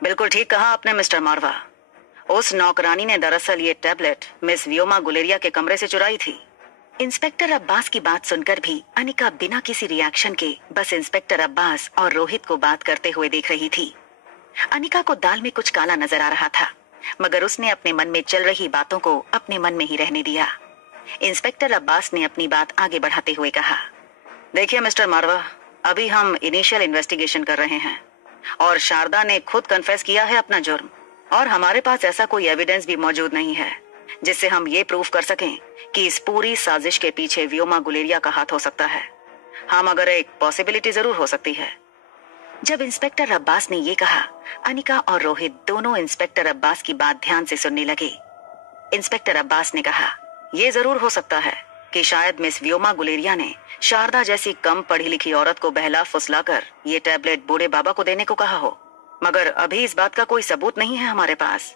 बिल्कुल ठीक कहा आपने मिस्टर मारवा। उस नौकरानी ने दरअसल ये टैबलेट मिस व्योमा गुलेरिया के कमरे से चुराई थी। इंस्पेक्टर अब्बास की बात सुनकर भी अनिका बिना किसी रिएक्शन के बस इंस्पेक्टर अब्बास और रोहित को बात करते हुए देख रही थी। अनिका को दाल में कुछ काला नजर आ रहा था, मगर उसने अपने मन में चल रही बातों को अपने मन में ही रहने दिया। इंस्पेक्टर अब्बास ने अपनी बात आगे बढ़ाते हुए कहा, देखिए मिस्टर मारवा, अभी हम इनिशियल इन्वेस्टिगेशन कर रहे हैं और शारदा ने खुद कन्फेस किया है अपना जुर्म, और हमारे पास ऐसा कोई एविडेंस भी मौजूद नहीं है जिससे हम ये प्रूव कर सकें कि इस पूरी साजिश के पीछे व्योमा गुलेरिया का हाथ हो सकता है। हाँ, मगर एक पॉसिबिलिटी जरूर हो सकती है। जब इंस्पेक्टर अब्बास ने ये कहा, अनिका और रोहित दोनों इंस्पेक्टर अब्बास की बात ध्यान से सुनने लगे। इंस्पेक्टर अब्बास ने कहा, यह जरूर हो सकता है कि शायद मिस व्योमा गुलेरिया ने शारदा जैसी कम पढ़ी लिखी औरत को बहला फुसलाकर ये टैबलेट बूढ़े बाबा को देने को कहा हो, मगर अभी इस बात का कोई सबूत नहीं है हमारे पास,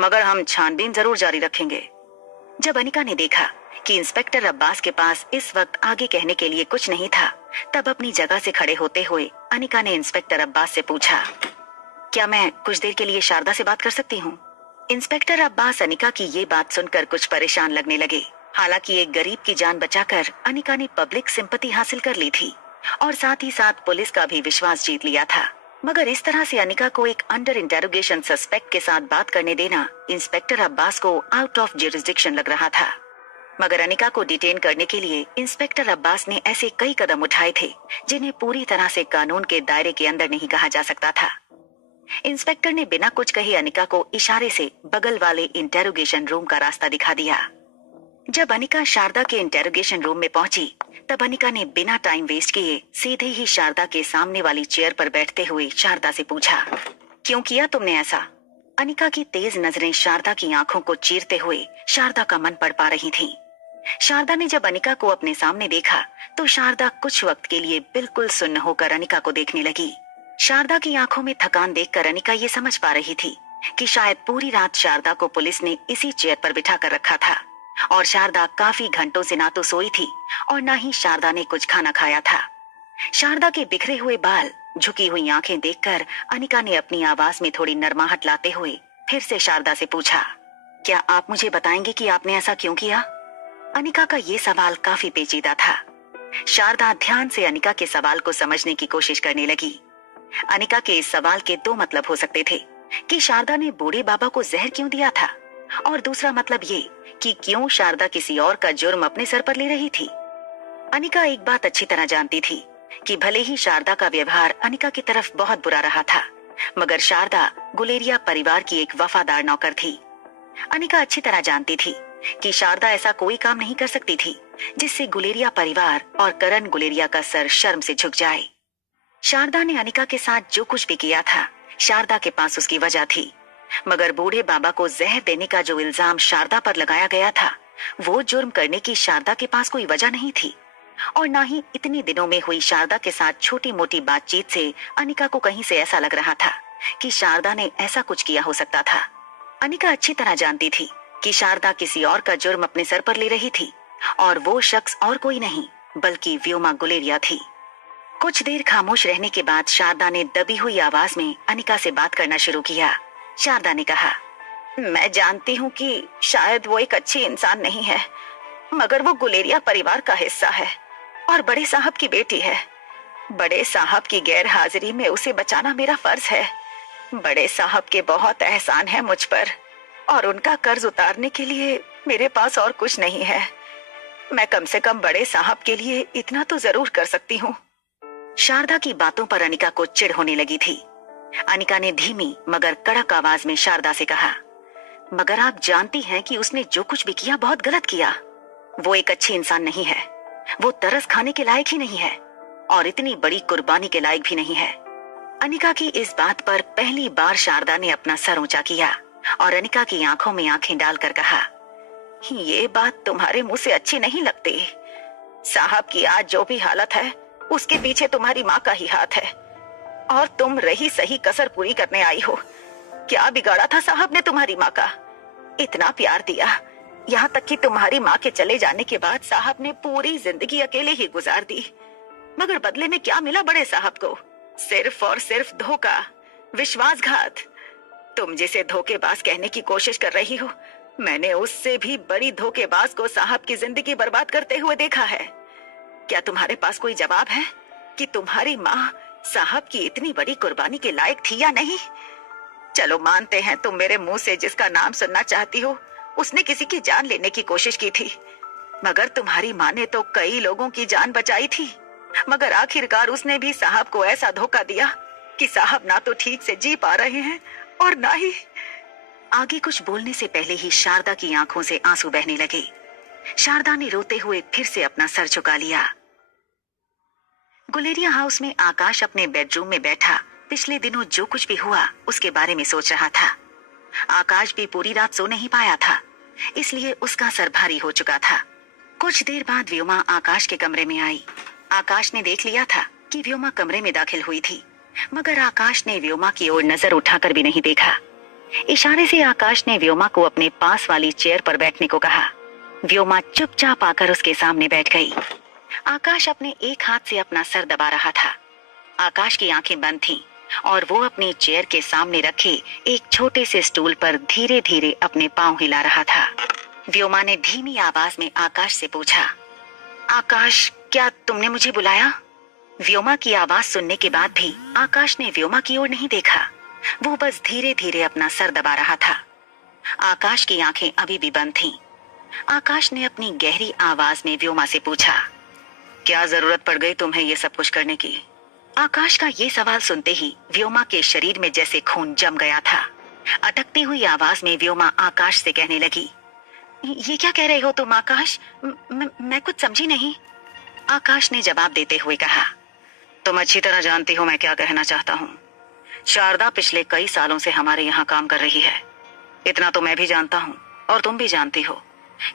मगर हम छानबीन जरूर जारी रखेंगे। जब अनिका ने देखा कि इंस्पेक्टर अब्बास के पास इस वक्त आगे कहने के लिए कुछ नहीं था, तब अपनी जगह से खड़े होते हुए अनिका ने इंस्पेक्टर अब्बास से पूछा, क्या मैं कुछ देर के लिए शारदा से बात कर सकती हूँ? इंस्पेक्टर अब्बास अनिका की ये बात सुनकर कुछ परेशान लगने लगे। हालांकि एक गरीब की जान बचाकर अनिका ने पब्लिक सिंपैथी हासिल कर ली थी और साथ ही साथ पुलिस का भी विश्वास जीत लिया था, मगर इस तरह से अनिका को एक अंडर इंटेरोगेशन सस्पेक्ट के साथ बात करने देना इंस्पेक्टर अब्बास को आउट ऑफ ज्यूरिसडिक्शन लग रहा था। मगर अनिका को डिटेन करने के लिए इंस्पेक्टर अब्बास ने ऐसे कई कदम उठाए थे जिन्हें पूरी तरह से कानून के दायरे के अंदर नहीं कहा जा सकता था। इंस्पेक्टर ने बिना कुछ कहे अनिका को इशारे से बगल वाले इंटेरोगेशन रूम का रास्ता दिखा दिया। जब अनिका शारदा के इंटेरोगेशन रूम में पहुंची, तब अनिका ने बिना टाइम वेस्ट किए सीधे ही शारदा के सामने वाली चेयर पर बैठते हुए शारदा से पूछा, क्यों किया तुमने ऐसा? अनिका की तेज नजरें शारदा की आंखों को चीरते हुए शारदा का मन पढ़ पा रही थीं। शारदा ने जब अनिका को अपने सामने देखा तो शारदा कुछ वक्त के लिए बिल्कुल सुन्न होकर अनिका को देखने लगी। शारदा की आंखों में थकान देखकर अनिका ये समझ पा रही थी कि शायद पूरी रात शारदा को पुलिस ने इसी चेयर पर बिठा कर रखा था और शारदा काफी घंटों से ना तो सोई थी और ना ही शारदा ने कुछ खाना खाया था। शारदा के बिखरे हुए बाल, झुकी हुई आंखें देखकर अनिका ने अपनी आवाज में थोड़ी नरमाहट लाते हुए फिर से शारदा से पूछा, क्या आप मुझे बताएंगे कि आपने ऐसा क्यों किया? अनिका का ये सवाल काफी पेचीदा था। शारदा ध्यान से अनिका के सवाल को समझने की कोशिश करने लगी। अनिका के इस सवाल के दो मतलब हो सकते थे कि शारदा ने बूढ़े बाबा को जहर क्यों दिया था, और दूसरा मतलब ये कि क्यों शारदा किसी और का जुर्म अपने सर पर ले रही थी। अनिका एक बात अच्छी तरह जानती थी कि भले ही शारदा का व्यवहार अनिका की तरफ बहुत बुरा रहा था, मगर शारदा गुलेरिया परिवार की एक वफादार नौकर थी। अनिका अच्छी तरह जानती थी कि शारदा ऐसा कोई काम नहीं कर सकती थी जिससे गुलेरिया परिवार और करण गुलेरिया का सर शर्म से झुक जाए। शारदा ने अनिका के साथ जो कुछ भी किया था, शारदा के पास उसकी वजह थी, मगर बूढ़े बाबा को जहर देने का जो इल्जाम शारदा पर लगाया गया था, वो जुर्म करने की शारदा के पास कोई वजह नहीं थी, और ना ही इतने दिनों में हुई शारदा के साथ छोटी मोटी बातचीत से अनिका को कहीं से ऐसा लग रहा था कि शारदा ने ऐसा कुछ किया हो सकता था। अनिका अच्छी तरह जानती थी कि शारदा किसी और का जुर्म अपने सर पर ले रही थी, और वो शख्स और कोई नहीं बल्कि व्योमा गुलेरिया थी। कुछ देर खामोश रहने के बाद शारदा ने दबी हुई आवाज में अनिका से बात करना शुरू किया। शारदा ने कहा, मैं जानती हूँ कि शायद वो एक अच्छी इंसान नहीं है, मगर वो गुलेरिया परिवार का हिस्सा है और बड़े साहब की बेटी है। बड़े साहब की गैर हाजिरी में उसे बचाना मेरा फर्ज है। बड़े साहब के बहुत एहसान है मुझ पर, और उनका कर्ज उतारने के लिए मेरे पास और कुछ नहीं है। मैं कम से कम बड़े साहब के लिए इतना तो जरूर कर सकती हूँ। शारदा की बातों पर अनिका को चिढ़ होने लगी थी। अनिका ने धीमी मगर कड़क आवाज में शारदा से कहा, मगर आप जानती हैं कि उसने जो कुछ भी किया बहुत गलत किया। वो एक अच्छी इंसान नहीं है, वो तरस खाने के लायक ही नहीं है और इतनी बड़ी कुर्बानी के लायक भी नहीं है। अनिका की इस बात पर पहली बार शारदा ने अपना सर ऊंचा किया और अनिका की आंखों में आंखें डालकर कहा, ये बात तुम्हारे मुंह से अच्छी नहीं लगती। साहब की आज जो भी हालत है उसके पीछे तुम्हारी माँ का ही हाथ है और तुम रही सही कसर पूरी करने आई हो। क्या बिगाड़ा था साहब ने तुम्हारी माँ का? इतना प्यार दिया, यहाँ तक कि तुम्हारी माँ के चले जाने के बाद साहब ने पूरी जिंदगी अकेले ही गुजार दी। मगर बदले में क्या मिला बड़े साहब को? सिर्फ और सिर्फ धोखा, विश्वासघात। तुम जिसे धोखेबाज कहने की कोशिश कर रही हो, मैंने उससे भी बड़ी धोखेबाज को साहब की जिंदगी बर्बाद करते हुए देखा है। क्या तुम्हारे पास कोई जवाब है कि तुम्हारी माँ साहब की इतनी बड़ी कुर्बानी के लायक थी या नहीं? चलो मानते हैं तुम मेरे मुंह से जिसका नाम सुनना चाहती हो उसने किसी की जान लेने की कोशिश की थी, मगर तुम्हारी माँ ने तो कई लोगों की जान बचाई थी। मगर आखिरकार उसने भी साहब को ऐसा धोखा दिया कि साहब ना तो ठीक से जी पा रहे हैं और ना ही। आगे कुछ बोलने से पहले ही शारदा की आंखों से आंसू बहने लगे। शारदा ने रोते हुए फिर से अपना सर झुका लिया। गुलेरिया हाउस में आकाश अपने बेडरूम में बैठा पिछले दिनों जो कुछ भी हुआ उसके बारे में सोच रहा था। आकाश भी पूरी रात सो नहीं पाया था, इसलिए उसका सर भारी हो चुका था। कुछ देर बाद व्योमा आकाश के कमरे में आई। आकाश ने देख लिया था कि व्योमा कमरे में दाखिल हुई थी, मगर आकाश ने व्योमा की ओर नजर उठाकर भी नहीं देखा। इशारे से आकाश ने व्योमा को अपने पास वाली चेयर पर बैठने को कहा। व्योमा चुपचाप आकर उसके सामने बैठ गई। आकाश अपने एक हाथ से अपना सर दबा रहा था। आकाश की आंखें बंद थीं और वो अपनी चेयर के सामने रखे एक छोटे से स्टूल पर धीरे धीरे अपने पांव हिला रहा था। व्योमा ने धीमी आवाज में आकाश से पूछा, आकाश क्या तुमने मुझे बुलाया? व्योमा की आवाज सुनने के बाद भी आकाश ने व्योमा की ओर नहीं देखा। वो बस धीरे धीरे अपना सर दबा रहा था। आकाश की आंखें अभी भी बंद थीं। आकाश ने अपनी गहरी आवाज में व्योमा से पूछा, क्या जरूरत पड़ गई तुम्हें ये सब कुछ करने की? आकाश का ये सवाल सुनते ही व्योमा के शरीर में जैसे खून जम गया था। अटकती हुई आवाज में व्योमा आकाश से कहने लगी, ये क्या कह रहे हो तुम आकाश? मैं कुछ समझी नहीं। आकाश ने जवाब देते हुए कहा, तुम अच्छी तरह जानती हो मैं क्या कहना चाहता हूँ। शारदा पिछले कई सालों से हमारे यहाँ काम कर रही है। इतना तो मैं भी जानता हूँ और तुम भी जानती हो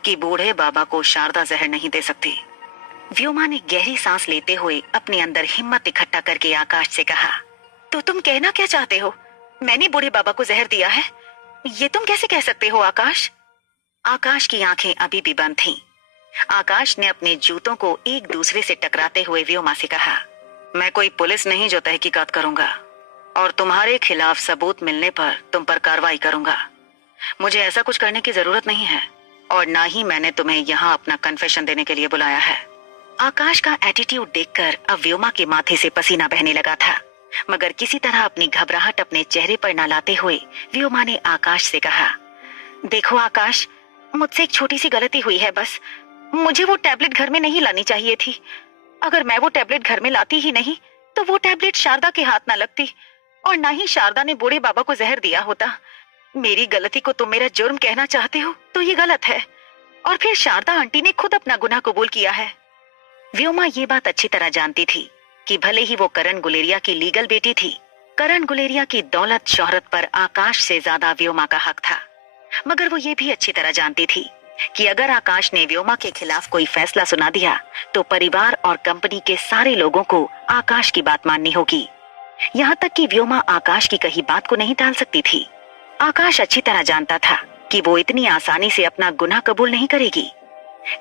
कि बूढ़े बाबा को शारदा जहर नहीं दे सकती। व्योमा ने गहरी सांस लेते हुए अपने अंदर हिम्मत इकट्ठा करके आकाश से कहा, तो तुम कहना क्या चाहते हो? मैंने बूढ़े बाबा को जहर दिया है? ये तुम कैसे कह सकते हो आकाश? आकाश की आंखें अभी भी बंद थीं। आकाश ने अपने जूतों को एक दूसरे से टकराते हुए व्योमा से कहा, मैं कोई पुलिस नहीं जो तहकीकात करूंगा और तुम्हारे खिलाफ सबूत मिलने पर तुम पर कार्रवाई करूंगा। मुझे ऐसा कुछ करने की जरूरत नहीं है और ना ही मैंने तुम्हें यहाँ अपना कन्फेशन देने के लिए बुलाया है। आकाश का एटीट्यूड देखकर अब व्योमा के माथे से पसीना बहने लगा था, मगर किसी तरह अपनी घबराहट अपने चेहरे पर न लाते हुए व्योमा ने आकाश से कहा, देखो आकाश, मुझसे एक छोटी सी गलती हुई है बस। मुझे वो टैबलेट घर में नहीं लानी चाहिए थी। अगर मैं वो टैबलेट घर में लाती ही नहीं तो वो टैबलेट शारदा के हाथ ना लगती और ना ही शारदा ने बूढ़े बाबा को जहर दिया होता। मेरी गलती को तुम मेरा जुर्म कहना चाहते हो तो ये गलत है और फिर शारदा आंटी ने खुद अपना गुनाह कबूल किया है। व्योमा ये बात अच्छी तरह जानती थी कि भले ही वो करण गुलेरिया की लीगल बेटी थी, करण गुलेरिया की दौलत शोहरत पर आकाश से ज्यादा व्योमा का हक था। मगर वो ये भी अच्छी तरह जानती थी कि अगर आकाश ने व्योमा के खिलाफ कोई फैसला सुना दिया तो परिवार और कंपनी के सारे लोगों को आकाश की बात माननी होगी। यहाँ तक कि व्योमा आकाश की कही बात को नहीं टाल सकती थी। आकाश अच्छी तरह जानता था कि वो इतनी आसानी से अपना गुनाह कबूल नहीं करेगी।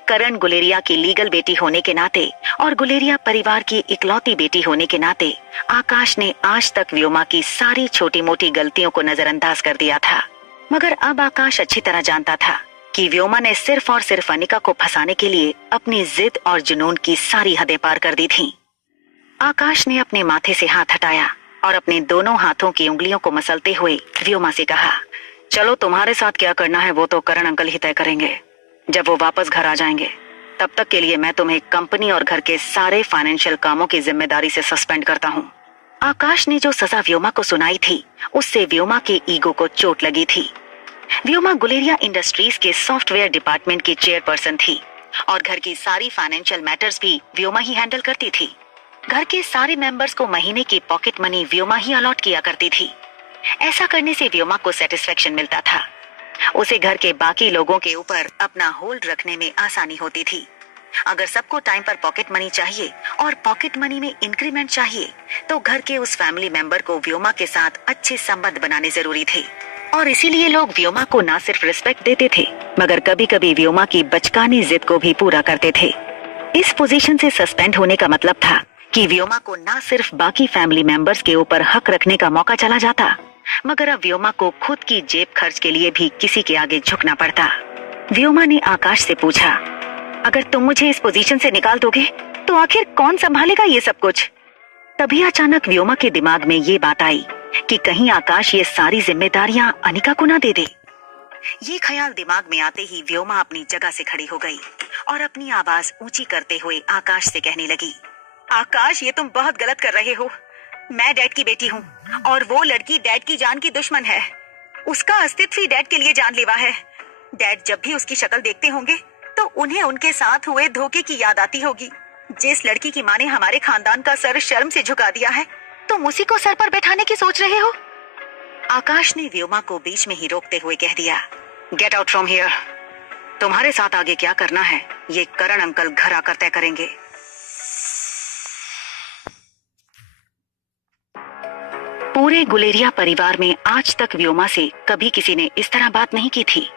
करण गुलेरिया की लीगल बेटी होने के नाते और गुलेरिया परिवार की इकलौती बेटी होने के नाते आकाश ने आज तक व्योमा की सारी छोटी मोटी गलतियों को नजरअंदाज कर दिया था। मगर अब आकाश अच्छी तरह जानता था कि व्योमा ने सिर्फ और सिर्फ अनिका को फंसाने के लिए अपनी जिद और जुनून की सारी हदें पार कर दी थीं। आकाश ने अपने माथे से हाथ हटाया और अपने दोनों हाथों की उंगलियों को मसलते हुए व्योमा से कहा, चलो तुम्हारे साथ क्या करना है वो तो करण अंकल ही तय करेंगे। जब वो वापस घर आ जाएंगे तब तक के लिए मैं तुम्हें कंपनी और घर के सारे फाइनेंशियल कामों की जिम्मेदारी से सस्पेंड करता हूँ। आकाश ने जो सजा व्योमा को सुनाई थी उससे व्योमा के ईगो को चोट लगी थी। व्योमा गुलेरिया इंडस्ट्रीज के सॉफ्टवेयर डिपार्टमेंट की चेयरपर्सन थी और घर की सारी फाइनेंशियल मैटर्स भी व्योमा ही हैंडल करती थी। घर के सारे मेंबर्स को महीने की पॉकेट मनी व्योमा ही अलॉट किया करती थी। ऐसा करने से व्योमा को सेटिस्फेक्शन मिलता था। उसे घर के बाकी लोगों के ऊपर अपना होल्ड रखने में आसानी होती थी। अगर सबको टाइम पर पॉकेट मनी चाहिए और पॉकेट मनी में इंक्रीमेंट चाहिए, तो घर के उस फैमिली मेंबर को व्योमा के साथ अच्छे संबंध बनाने जरूरी थे। और इसीलिए लोग व्योमा को ना सिर्फ रिस्पेक्ट देते थे, मगर कभी कभी व्योमा की बचकानी जिद को भी पूरा करते थे। इस पोजीशन से सस्पेंड होने का मतलब था कि व्योमा को ना सिर्फ बाकी फैमिली मेंबर्स के ऊपर हक रखने का मौका चला जाता, मगर अब व्योमा को खुद की जेब खर्च के लिए भी किसी के आगे झुकना पड़ता। व्योमा ने आकाश से पूछा, अगर तुम मुझे इस पोजीशन से निकाल दोगे तो आखिर कौन संभालेगा ये सब कुछ? तभी अचानक व्योमा के दिमाग में ये बात आई कि कहीं आकाश ये सारी जिम्मेदारियां अनिका को ना दे दे। ये ख्याल दिमाग में आते ही व्योमा अपनी जगह से खड़ी हो गई और अपनी आवाज ऊंची करते हुए आकाश से कहने लगी, आकाश, ये तुम बहुत गलत कर रहे हो। मैं डैड की बेटी हूँ और वो लड़की डैड की जान की दुश्मन है। उसका अस्तित्व ही डैड के लिए जानलेवा है। डैड जब भी उसकी शक्ल देखते होंगे तो उन्हें उनके साथ हुए धोखे की याद आती होगी। जिस लड़की की माँ ने हमारे खानदान का सर शर्म से झुका दिया है, तुम उसी को सर पर बैठाने की सोच रहे हो? आकाश ने व्योमा को बीच में ही रोकते हुए कह दिया, गेट आउट फ्रॉम हियर। तुम्हारे साथ आगे क्या करना है ये करण अंकल घर आकर तय करेंगे। पूरे गुलेरिया परिवार में आज तक व्योमा से कभी किसी ने इस तरह बात नहीं की थी।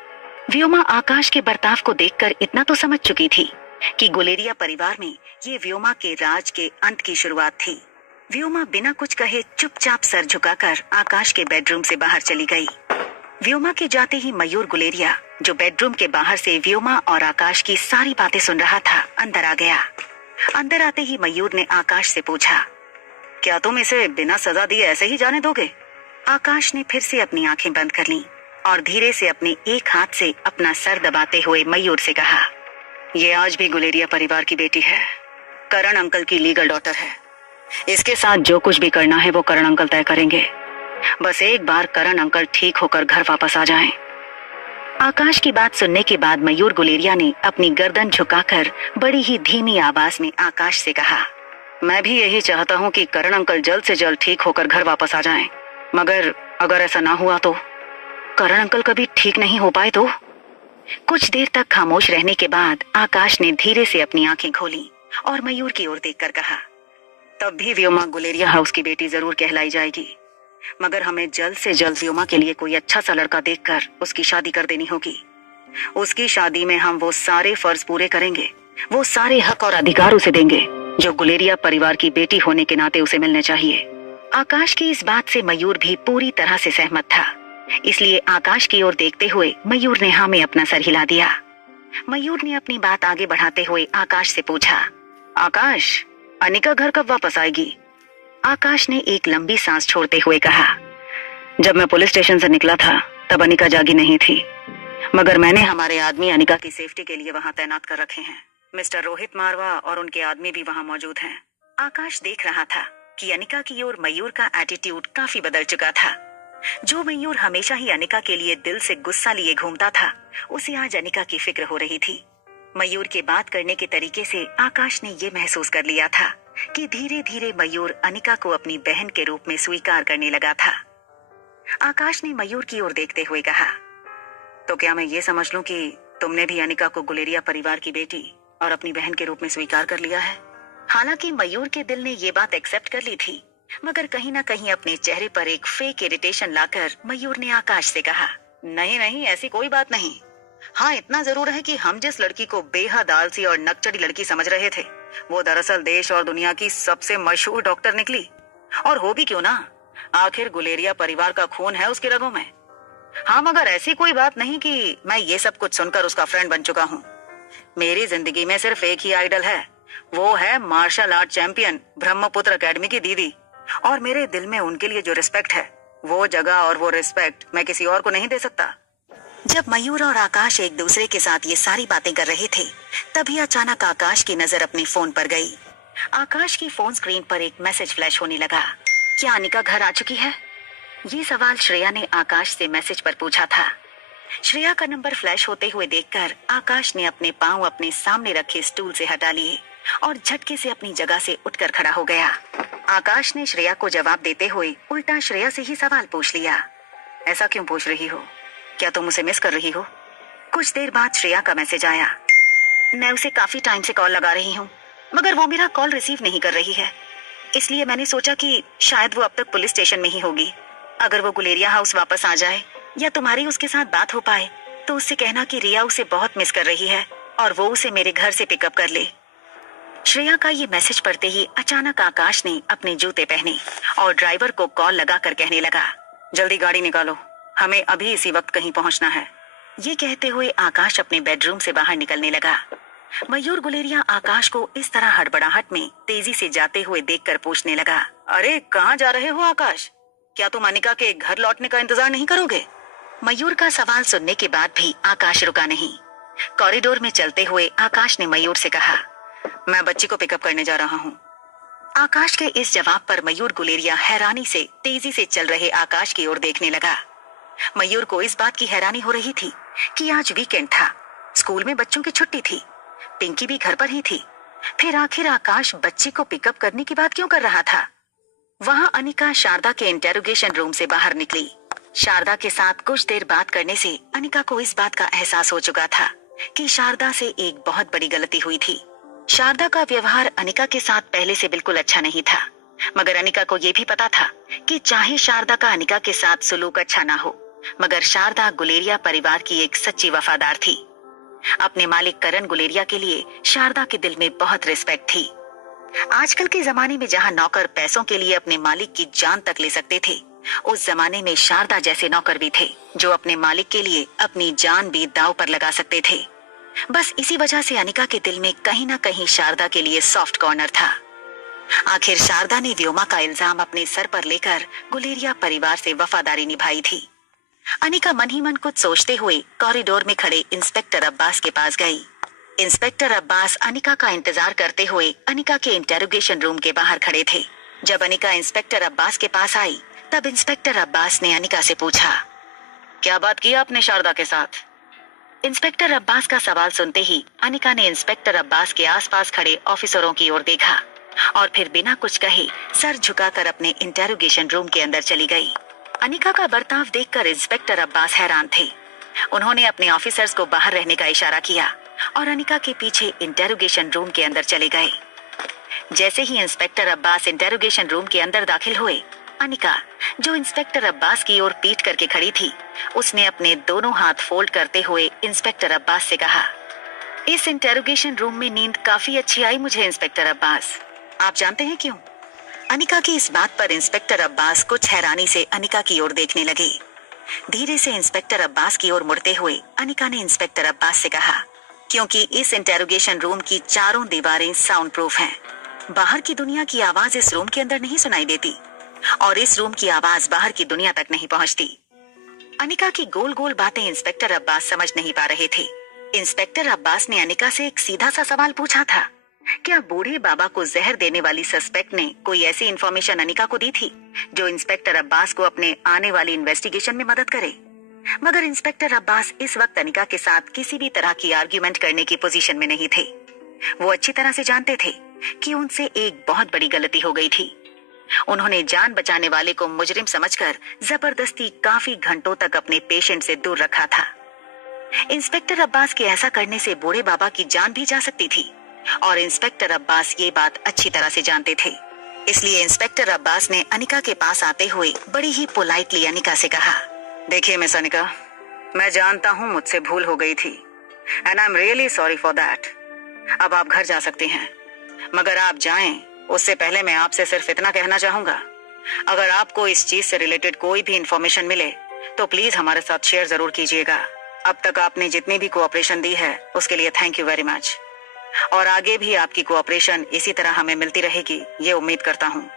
व्योमा आकाश के बर्ताव को देखकर इतना तो समझ चुकी थी कि गुलेरिया परिवार में ये व्योमा के राज के अंत की शुरुआत थी। व्योमा बिना कुछ कहे चुपचाप सर झुकाकर आकाश के बेडरूम से बाहर चली गई। व्योमा के जाते ही मयूर गुलेरिया, जो बेडरूम के बाहर से व्योमा और आकाश की सारी बातें सुन रहा था, अंदर आ गया। अंदर आते ही मयूर ने आकाश से पूछा, क्या तुम इसे बिना सजा दिए ऐसे ही जाने दोगे? आकाश ने फिर से अपनी आंखें बंद कर लीं और धीरे से अपने एक हाथ से अपना सर दबाते हुए मयूर से कहा, ये आज भी गुलेरिया परिवार की बेटी है, करण अंकल की लीगल डॉटर है। इसके साथ जो कुछ भी करना है वो करण अंकल तय करेंगे। बस एक बार करण अंकल ठीक होकर घर वापस आ जाएं। आकाश की बात सुनने के बाद मयूर गुलेरिया ने अपनी गर्दन झुकाकर बड़ी ही धीमी आवाज में आकाश से कहा, मैं भी यही चाहता हूँ कि करण अंकल जल्द से जल्द ठीक होकर घर वापस आ जाएं। मगर अगर ऐसा ना हुआ तो, करण अंकल कभी ठीक नहीं हो पाए तो? कुछ देर तक खामोश रहने के बाद आकाश ने धीरे से अपनी आंखें खोली और मयूर की ओर देखकर कहा, तब भी व्योमा गुलेरिया हाउस की बेटी जरूर कहलाई जाएगी, मगर हमें जल्द से जल्द व्योमा के लिए कोई अच्छा सा लड़का देखकर उसकी शादी कर देनी होगी। उसकी शादी में हम वो सारे फर्ज पूरे करेंगे, वो सारे हक और अधिकार उसे देंगे जो गुलेरिया परिवार की बेटी होने के नाते उसे मिलने चाहिए। आकाश की इस बात से मयूर भी पूरी तरह से सहमत था, इसलिए आकाश की ओर देखते हुए मयूर ने हाँ में अपना सर हिला दिया। मयूर ने अपनी बात आगे बढ़ाते हुए आकाश से पूछा, आकाश, अनिका घर कब वापस आएगी? आकाश ने एक लंबी सांस छोड़ते हुए कहा, जब मैं पुलिस स्टेशन से निकला था तब अनिका जागी नहीं थी, मगर मैंने हमारे आदमी अनिका की सेफ्टी के लिए वहां तैनात कर रखे हैं। मिस्टर रोहित मारवा और उनके आदमी भी वहां मौजूद हैं। आकाश देख रहा था कि अनिका की ओर मयूर का एटीट्यूड काफी बदल चुका था। जो मयूर हमेशा ही अनिका के लिए दिल से गुस्सा लिए घूमता था, उसे आज अनिका की फिक्र हो रही थी। मयूर के बात करने के तरीके से आकाश ने ये महसूस कर लिया था कि धीरे धीरे मयूर अनिका को अपनी बहन के रूप में स्वीकार करने लगा था। आकाश ने मयूर की ओर देखते हुए कहा, तो क्या मैं ये समझ लूं कि तुमने भी अनिका को गुलेरिया परिवार की बेटी और अपनी बहन के रूप में स्वीकार कर लिया है? हालांकि मयूर के दिल ने ये बात एक्सेप्ट कर ली थी, मगर कहीं ना कहीं अपने चेहरे पर एक फेक इरिटेशन लाकर मयूर ने आकाश से कहा, नहीं नहीं, ऐसी कोई बात नहीं। हाँ, इतना जरूर है कि हम जिस लड़की को बेहद आलसी और नकचड़ी लड़की समझ रहे थे, वो दरअसल देश और दुनिया की सबसे मशहूर डॉक्टर निकली। और हो भी क्यों ना, आखिर गुलेरिया परिवार का खून है उसकी रगों में। हाँ, मगर ऐसी कोई बात नहीं कि मैं ये सब कुछ सुनकर उसका फ्रेंड बन चुका हूँ। मेरी जिंदगी में सिर्फ एक ही आइडल है, वो है martial art champion Brahmaputra academy की दीदी। और मेरे दिल में उनके लिए जो रिस्पेक्ट है, वो जगह और वो रिस्पेक्ट मैं किसी और को नहीं दे सकता। जब मयूर और आकाश एक दूसरे के साथ ये सारी बातें कर रहे थे, तभी अचानक आकाश की नजर अपने फोन पर गई। आकाश की फोन स्क्रीन पर एक मैसेज फ्लैश होने लगा। क्या अनिका घर आ चुकी है? ये सवाल श्रेया ने आकाश से मैसेज पर पूछा था। श्रेया का नंबर फ्लैश होते हुए देखकर आकाश ने अपने पांव अपने सामने रखे स्टूल से हटा लिए और झटके से अपनी जगह से उठकर खड़ा हो गया। आकाश ने श्रेया को जवाब देते हुए उल्टा श्रेया से ही सवाल पूछ लिया। ऐसा क्यों पूछ रही हो? क्या तुम उसे मिस कर रही हो? कुछ देर बाद श्रेया का मैसेज आया। मैं उसे काफी टाइम से कॉल लगा रही हूँ, मगर वो मेरा कॉल रिसीव नहीं कर रही है। इसलिए मैंने सोचा कि शायद वो अब तक पुलिस स्टेशन में ही होगी। अगर वो गुलेरिया हाउस वापस आ जाए या तुम्हारी उसके साथ बात हो पाए तो उससे कहना कि रिया उसे बहुत मिस कर रही है और वो उसे मेरे घर से पिकअप कर ले। श्रेया का ये मैसेज पढ़ते ही अचानक आकाश ने अपने जूते पहने और ड्राइवर को कॉल लगाकर कहने लगा, जल्दी गाड़ी निकालो, हमें अभी इसी वक्त कहीं पहुंचना है। ये कहते हुए आकाश अपने बेडरूम से बाहर निकलने लगा। मयूर गुलेरिया आकाश को इस तरह हड़बड़ाहट में तेजी से जाते हुए देखकर पूछने लगा, अरे कहाँ जा रहे हो आकाश? क्या तुम अनिका के घर लौटने का इंतजार नहीं करोगे? मयूर का सवाल सुनने के बाद भी आकाश रुका नहीं। कॉरिडोर में चलते हुए आकाश ने मयूर से कहा, मैं बच्ची को पिकअप करने जा रहा हूँ। आकाश के इस जवाब पर मयूर गुलेरिया हैरानी से तेजी से चल रहे आकाश की ओर देखने लगा। मयूर को इस बात की हैरानी हो रही थी कि आज वीकेंड था, स्कूल में बच्चों की छुट्टी थी, पिंकी भी घर पर ही थी। फिर आखिर आकाश बच्ची को पिकअप करने की बात क्यों कर रहा था? वहां अनिका शारदा के इंटेरोगेशन रूम से बाहर निकली। शारदा के साथ कुछ देर बात करने से अनिका को इस बात का एहसास हो चुका था कि शारदा से एक बहुत बड़ी गलती हुई थी। शारदा का व्यवहार अनिका के साथ पहले से बिल्कुल अच्छा नहीं था, मगर अनिका को यह भी पता था कि चाहे शारदा का अनिका के साथ सुलूक अच्छा ना हो, मगर शारदा गुलेरिया परिवार की एक सच्ची वफादार थी। अपने मालिक करण गुलेरिया के लिए शारदा के दिल में बहुत रिस्पेक्ट थी। आजकल के जमाने में जहां नौकर पैसों के लिए अपने मालिक की जान तक ले सकते थे, उस जमाने में शारदा जैसे नौकर भी थे जो अपने मालिक के लिए अपनी जान भी दांव पर लगा सकते थे। बस इसी वजह से अनिका के दिल में कहीं ना कहीं शारदा के लिए सॉफ्ट कॉर्नर था। आखिर शारदा ने व्योमा का इल्जाम अपने सर पर लेकर गुलेरिया परिवार से वफादारी निभाई थी। अनिका मन ही मन कुछ सोचते हुए कॉरिडोर में खड़े इंस्पेक्टर अब्बास के पास गई। इंस्पेक्टर अब्बास अनिका का इंतजार करते हुए अनिका के इंटेरोगेशन रूम के बाहर खड़े थे। जब अनिका इंस्पेक्टर अब्बास के पास आई तब इंस्पेक्टर अब्बास ने अनिका से पूछा, क्या बात की आपने शारदा के साथ? इंस्पेक्टर अब्बास का सवाल सुनते ही अनिका ने इंस्पेक्टर अब्बास के आसपास खड़े ऑफिसरों की ओर देखा और फिर बिना कुछ कहे सर झुकाकर अपने इंटेरोगेशन रूम के अंदर चली गई। अनिका का बर्ताव देखकर इंस्पेक्टर अब्बास हैरान थे। उन्होंने अपने ऑफिसर्स को बाहर रहने का इशारा किया और अनिका के पीछे इंटेरोगेशन रूम के अंदर चले गए। जैसे ही इंस्पेक्टर अब्बास इंटेरोगेशन रूम के अंदर दाखिल हुए, अनिका, जो इंस्पेक्टर अब्बास की ओर पीठ करके खड़ी थी, उसने अपने दोनों हाथ फोल्ड करते हुए इंस्पेक्टर अब्बास से कहा, इस इंटेरोगेशन रूम में नींद काफी अच्छी आई मुझे इंस्पेक्टर अब्बास। आप जानते हैं क्यों? अनिका की इस बात पर इंस्पेक्टर अब्बास कुछ हैरानी से अनिका की ओर देखने लगे। धीरे से इंस्पेक्टर अब्बास की ओर मुड़ते हुए अनिका ने इंस्पेक्टर अब्बास से कहा, क्योंकि इस इंटेरोगेशन रूम की चारों दीवारें साउंड प्रूफ हैं। बाहर की दुनिया की आवाज इस रूम के अंदर नहीं सुनाई देती और इस रूम की आवाज बाहर की दुनिया तक नहीं पहुंचती। अनिका की गोल गोल बातें इंस्पेक्टर अब्बास समझ नहीं पा रहे थे। इंस्पेक्टर अब्बास ने अनिका से एक सीधा सा सवाल पूछा था, क्या बूढ़े बाबा को जहर देने वाली सस्पेक्ट ने कोई ऐसी इंफॉर्मेशन अनिका को दी थी जो इंस्पेक्टर अब्बास को अपने आने वाली इन्वेस्टिगेशन में मदद करे? मगर इंस्पेक्टर अब्बास इस वक्त अनिका के साथ किसी भी तरह की आर्ग्यूमेंट करने की पोजीशन में नहीं थे। वो अच्छी तरह से जानते थे कि उनसे एक बहुत बड़ी गलती हो गई थी। उन्होंने जान बचाने वाले को मुजरिम समझकर जबरदस्ती काफी घंटों तक अपने पेशेंट से दूर रखा था। इंस्पेक्टर अब्बास के ऐसा करने से बूढ़े बाबा की जान भी जा सकती थी और इंस्पेक्टर अब्बास ये बात अच्छी तरह से जानते थे। इसलिए इंस्पेक्टर अब्बास ने अनिका के पास आते हुए बड़ी ही पोलाइटली अनिका से कहा, देखिए मिस अनिका, मैं जानता हूँ मुझसे भूल हो गई थी and I am really sorry for that. अब आप घर जा सकती हैं, मगर आप जाएं उससे पहले मैं आपसे सिर्फ इतना कहना चाहूंगा, अगर आपको इस चीज से रिलेटेड कोई भी इंफॉर्मेशन मिले तो प्लीज हमारे साथ शेयर जरूर कीजिएगा। अब तक आपने जितनी भी कोऑपरेशन दी है उसके लिए थैंक यू वेरी मच, और आगे भी आपकी कोऑपरेशन इसी तरह हमें मिलती रहेगी, ये उम्मीद करता हूँ।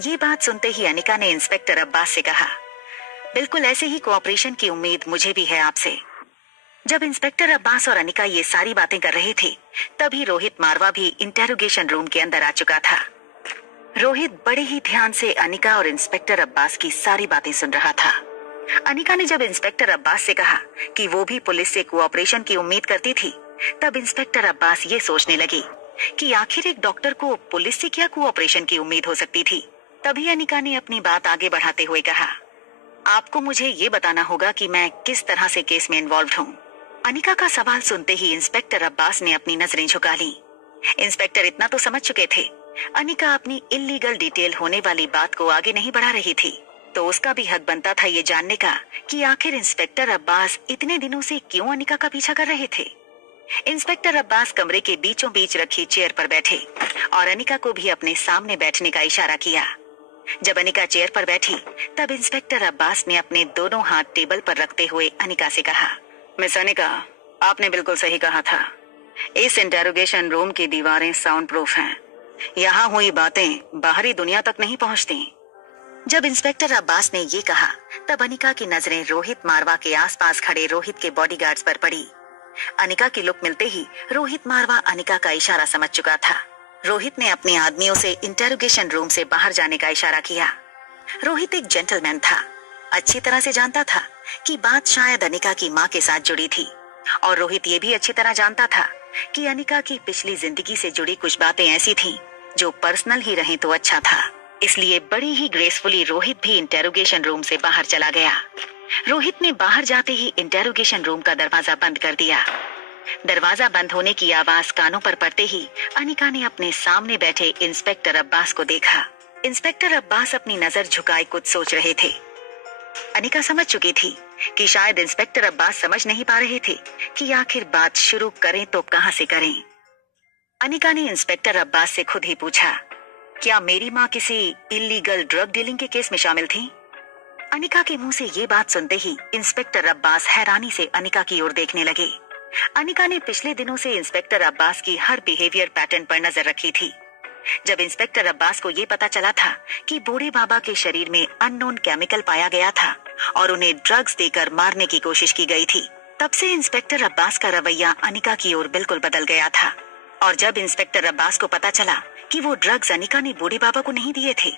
ये बात सुनते ही अनिका ने इंस्पेक्टर अब्बास से कहा, बिल्कुल ऐसे ही कोऑपरेशन की उम्मीद मुझे भी है आपसे। जब इंस्पेक्टर अब्बास और अनिका ये सारी बातें कर रहे थे, तभी रोहित मारवा भी इंटेरोगेशन रूम के अंदर आ चुका था। रोहित बड़े ही ध्यान से अनिका और इंस्पेक्टर अब्बास की सारी बातें सुन रहा था। अनिका ने जब इंस्पेक्टर अब्बास से कहा कि वो भी पुलिस से कोऑपरेशन की उम्मीद करती थी, तब इंस्पेक्टर अब्बास ये सोचने लगी कि आखिर एक डॉक्टर को पुलिस से क्या कोऑपरेशन की उम्मीद हो सकती थी। तभी अनिका ने अपनी बात आगे बढ़ाते हुए कहा, आपको मुझे ये बताना होगा कि मैं किस तरह से केस में इन्वॉल्व हूँ। अनिका का सवाल सुनते ही इंस्पेक्टर अब्बास ने अपनी नजरें झुका ली। इंस्पेक्टर इतना तो समझ चुके थे, अनिका अपनी इल्लीगल डिटेल होने वाली बात को आगे नहीं बढ़ा रही थी, तो उसका भी हक बनता था ये जानने का कि आखिर इंस्पेक्टर अब्बास इतने दिनों से क्यों अनिका का पीछा कर रहे थे। इंस्पेक्टर अब्बास कमरे के बीचों बीच रखी चेयर पर बैठे और अनिका को भी अपने सामने बैठने का इशारा किया। जब अनिका चेयर पर बैठी तब इंस्पेक्टर अब्बास ने अपने दोनों हाथ टेबल पर रखते हुए अनिका से कहा, मिस अनिका, आपने बिल्कुल सही कहा था। इस इंटेरोगेशन रूम की दीवारें साउंड प्रूफ हैं। यहाँ हुई बातें बाहरी दुनिया तक नहीं पहुँचती। जब इंस्पेक्टर अब्बास ने ये कहा तब अनिका की नजरें रोहित मारवा के आसपास खड़े रोहित के बॉडीगार्ड्स पर पड़ी। अनिका की लुक मिलते ही रोहित मारवा अनिका का इशारा समझ चुका था। रोहित ने अपने आदमियों से इंटेरोगेशन रूम से बाहर जाने का इशारा किया। रोहित एक जेंटलमैन था, अच्छी तरह से जानता था कि बात शायद अनिका की माँ के साथ जुड़ी थी, और रोहित ये भी अच्छी तरह जानता था कि अनिका की पिछली जिंदगी से जुड़ी कुछ बातें ऐसी थीं जो पर्सनल ही रहें तो अच्छा था। इसलिए बड़ी ही ग्रेसफुली रोहित भी इंटेरोगेशन रूम से बाहर चला गया। रोहित ने बाहर जाते ही इंटेरोगेशन रूम का दरवाजा बंद कर दिया। दरवाजा बंद होने की आवाज कानों पर पड़ते ही अनिका ने अपने सामने बैठे इंस्पेक्टर अब्बास को देखा। इंस्पेक्टर अब्बास अपनी नजर झुकाए कुछ सोच रहे थे। अनिका समझ चुकी थी कि शायद इंस्पेक्टर अब्बास समझ नहीं पा रहे थे कि आखिर बात शुरू करें तो कहां से करें। अनिका ने इंस्पेक्टर अब्बास से खुद ही पूछा, क्या मेरी माँ किसी इल्लीगल ड्रग डीलिंग के केस में शामिल थी? अनिका के मुंह से ये बात सुनते ही इंस्पेक्टर अब्बास हैरानी से अनिका की ओर देखने लगे। अनिका ने पिछले दिनों से इंस्पेक्टर अब्बास की हर बिहेवियर पैटर्न पर नजर रखी थी। जब इंस्पेक्टर अब्बास को ये पता चला था कि बूढ़े बाबा के शरीर में अननोन केमिकल पाया गया था और उन्हें ड्रग्स देकर मारने की कोशिश की गई थी, तब से इंस्पेक्टर अब्बास का रवैया अनिका की ओर बिल्कुल बदल गया था। और जब इंस्पेक्टर अब्बास को पता चला कि वो ड्रग्स अनिका ने बूढ़े बाबा को नहीं दिए थे,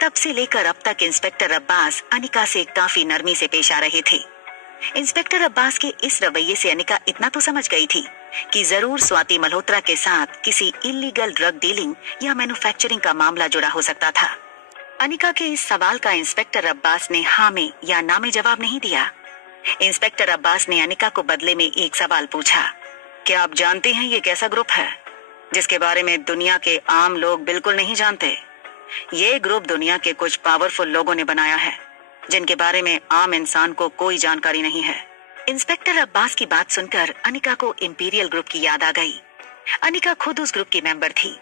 तब से लेकर अब तक इंस्पेक्टर अब्बास अनिका से काफी नरमी से पेश आ रहे थे। इंस्पेक्टर अब्बास के इस रवैये से अनिका इतना तो समझ गई थी कि जरूर स्वाति मल्होत्रा के साथ किसी इल्लीगल ड्रग डीलिंग या मैन्युफैक्चरिंग का मामला जुड़ा हो सकता था। अनिका के इस सवाल का इंस्पेक्टर अब्बास ने हाँ में या ना में जवाब नहीं दिया। इंस्पेक्टर अब्बास ने अनिका को बदले में एक सवाल पूछा, क्या आप जानते हैं ये कैसा ग्रुप है जिसके बारे में दुनिया के आम लोग बिल्कुल नहीं जानते? ये ग्रुप दुनिया के कुछ पावरफुल लोगों ने बनाया है जिनके बारे में आम इंसान को कोई जानकारी नहीं है। इंस्पेक्टर अब्बास की बात सुनकर अनिका को इंपीरियल ग्रुप की याद आ गई। अनिका खुद उस ग्रुप की मेंबर थी,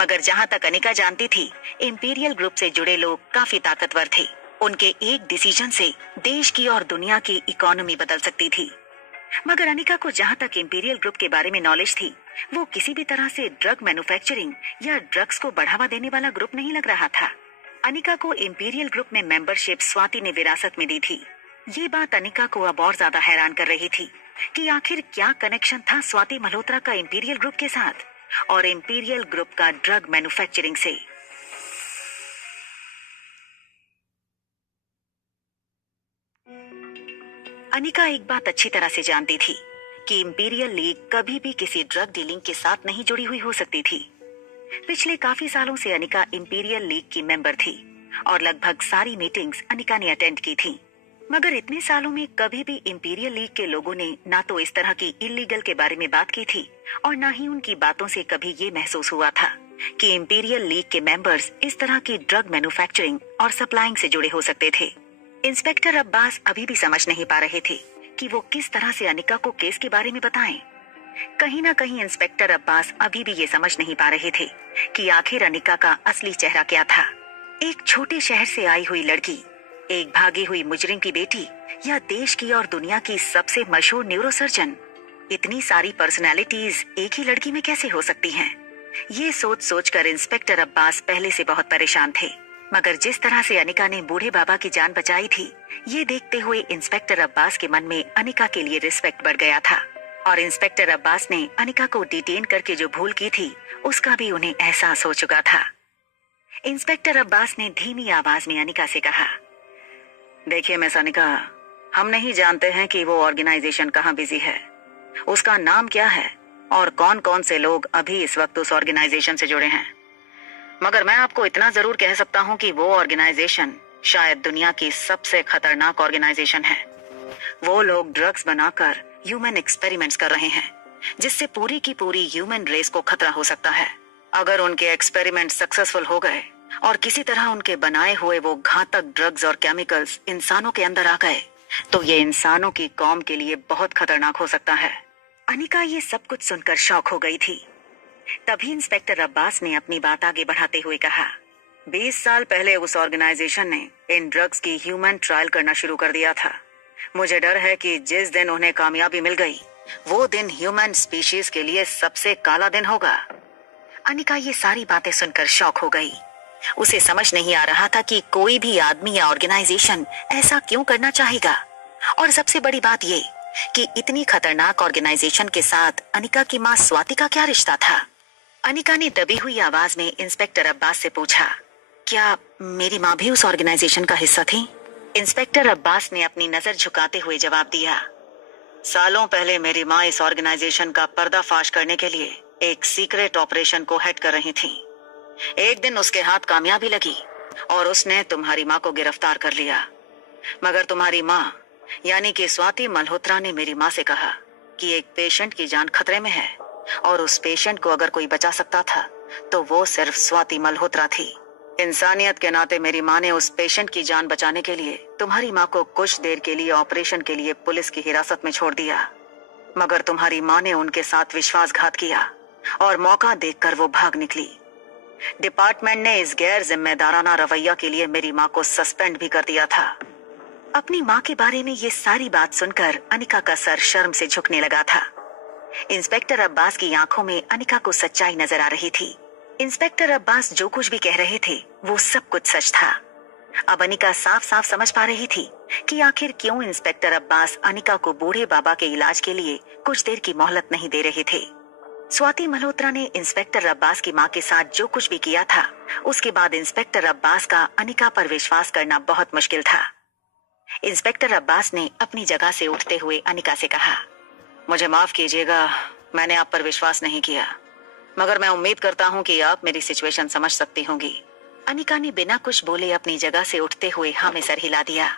मगर जहां तक अनिका जानती थी, इंपीरियल ग्रुप से जुड़े लोग काफी ताकतवर थे। उनके एक डिसीजन से देश की और दुनिया की इकोनॉमी बदल सकती थी। मगर अनिका को जहां तक इंपीरियल ग्रुप के बारे में नॉलेज थी, वो किसी भी तरह से ड्रग मैन्युफैक्चरिंग या ड्रग्स को बढ़ावा देने वाला ग्रुप नहीं लग रहा था। अनिका को इंपीरियल ग्रुप में मेंबरशिप स्वाति ने विरासत में दी थी। ये बात अनिका को अब और ज्यादा हैरान कर रही थी कि आखिर क्या कनेक्शन था स्वाति मल्होत्रा का इंपीरियल ग्रुप के साथ और इंपीरियल ग्रुप का ड्रग मैन्युफैक्चरिंग से। अनिका एक बात अच्छी तरह से जानती थी कि इंपीरियल लीग कभी भी किसी ड्रग डीलिंग के साथ नहीं जुड़ी हुई हो सकती थी। पिछले काफी सालों से अनिका इंपीरियल लीग की मेंबर थी और लगभग सारी मीटिंग्स अनिका ने अटेंड की थी। मगर इतने सालों में कभी भी इंपीरियल लीग के लोगों ने ना तो इस तरह की इल्लीगल के बारे में बात की थी और ना ही उनकी बातों से कभी ये महसूस हुआ था कि इंपीरियल लीग के मेंबर्स इस तरह की ड्रग मैन्युफैक्चरिंग और सप्लाइंग से जुड़े हो सकते थे। इंस्पेक्टर अब्बास अभी भी समझ नहीं पा रहे थे कि वो किस तरह से अनिका को केस के बारे में बताएं। कहीं ना कहीं इंस्पेक्टर अब्बास अभी भी ये समझ नहीं पा रहे थे कि आखिर अनिका का असली चेहरा क्या था। एक छोटे शहर से आई हुई लड़की, एक भागी हुई मुजरिम की बेटी या देश की और दुनिया की सबसे मशहूर न्यूरोसर्जन, इतनी सारी पर्सनालिटीज एक ही लड़की में कैसे हो सकती हैं? ये सोच सोचकर इंस्पेक्टर अब्बास पहले से बहुत परेशान थे। मगर जिस तरह से अनिका ने बूढ़े बाबा की जान बचाई थी, ये देखते हुए इंस्पेक्टर अब्बास के मन में अनिका के लिए रिस्पेक्ट बढ़ गया था और इंस्पेक्टर अब्बास ने अनिका को डिटेन करके जो भूल की थी उसका भी उन्हें एहसास हो चुका था। इंस्पेक्टर अब्बास ने धीमी आवाज में अनिका से कहा, देखिए मिस अनिका, हम नहीं जानते हैं कि वो ऑर्गेनाइजेशन कहाँ बिजी है, उसका नाम क्या है और कौन कौन से लोग अभी इस वक्त उस ऑर्गेनाइजेशन से जुड़े हैं। मगर मैं आपको इतना जरूर कह सकता हूं कि वो ऑर्गेनाइजेशन शायद दुनिया की सबसे खतरनाक ऑर्गेनाइजेशन है। वो लोग ड्रग्स बनाकर ह्यूमन एक्सपेरिमेंट्स कर रहे हैं, जिससे पूरी की पूरी ह्यूमन रेस को खतरा हो सकता है। अगर उनके एक्सपेरिमेंट सक्सेसफुल हो गए और किसी तरह उनके बनाए हुए वो घातक ड्रग्स और केमिकल्स इंसानों के अंदर आ गए, तो ये इंसानों की कौम के लिए बहुत खतरनाक हो सकता है। अनिका ये सब कुछ सुनकर शॉक हो गई थी। तभी इंस्पेक्टर अब्बास ने अपनी बात आगे बढ़ाते हुए कहा, 20 साल पहले उस ऑर्गेनाइजेशन ने इन ड्रग्स की ह्यूमन ट्रायल करना शुरू कर दिया था। मुझे डर है कि जिस दिन उन्हें कामयाबी मिल गई, वो दिन ह्यूमन स्पीशीज के लिए सबसे काला दिन होगा। अनिका ये सारी बातें सुनकर शॉक हो गई। उसे समझ नहीं आ रहा था कि कोई भी आदमी या ऑर्गेनाइजेशन ऐसा क्यों करना चाहेगा, और सबसे बड़ी बात ये कि इतनी खतरनाक ऑर्गेनाइजेशन के साथ अनिका की माँ स्वाति का क्या रिश्ता था। अनिका ने दबी हुई आवाज में इंस्पेक्टर अब्बास से पूछा, क्या मेरी माँ भी उस ऑर्गेनाइजेशन का हिस्सा थी? इंस्पेक्टर अब्बास ने अपनी नजर झुकाते हुए जवाब दिया, सालों पहले मेरी माँ इस ऑर्गेनाइजेशन का पर्दाफाश करने के लिए एक सीक्रेट ऑपरेशन को हेड कर रही थी। एक दिन उसके हाथ कामयाबी लगी और उसने तुम्हारी माँ को गिरफ्तार कर लिया। मगर तुम्हारी माँ यानी कि स्वाति मल्होत्रा ने मेरी माँ से कहा कि एक पेशेंट की जान खतरे में है, और उस पेशेंट को अगर कोई बचा सकता था तो वो सिर्फ स्वाति मल्होत्रा थी। इंसानियत के नाते मेरी माँ ने उस पेशेंट की जान बचाने के लिए तुम्हारी माँ को कुछ देर के लिए ऑपरेशन के लिए पुलिस की हिरासत में छोड़ दिया। मगर तुम्हारी माँ ने उनके साथ विश्वासघात किया और मौका देखकर वो भाग निकली। डिपार्टमेंट ने इस गैर जिम्मेदाराना रवैया के लिए मेरी माँ को सस्पेंड भी कर दिया था। अपनी माँ के बारे में ये सारी बात सुनकर अनिका का सर शर्म से झुकने लगा था। इंस्पेक्टर अब्बास की आंखों में अनिका को सच्चाई नजर आ रही थी। इंस्पेक्टर अब्बास जो कुछ भी कह रहे थे वो सब कुछ सच था। अब अनिका साफ साफ समझ पा रही थी कि आखिर क्यों इंस्पेक्टर अब्बास अनिका को बूढ़े बाबा के इलाज के लिए कुछ देर की मोहलत नहीं दे रहे थे। स्वाति मल्होत्रा ने इंस्पेक्टर अब्बास की माँ के साथ जो कुछ भी किया था, उसके बाद इंस्पेक्टर अब्बास का अनिका पर विश्वास करना बहुत मुश्किल था। इंस्पेक्टर अब्बास ने अपनी जगह से उठते हुए अनिका से कहा, मुझे माफ कीजिएगा, मैंने आप पर विश्वास नहीं किया, मगर मैं उम्मीद करता हूँ कि आप मेरी सिचुएशन समझ सकती होंगी। अनिका ने बिना कुछ बोले अपनी जगह से उठते हुए हाँ में सर हिला दिया।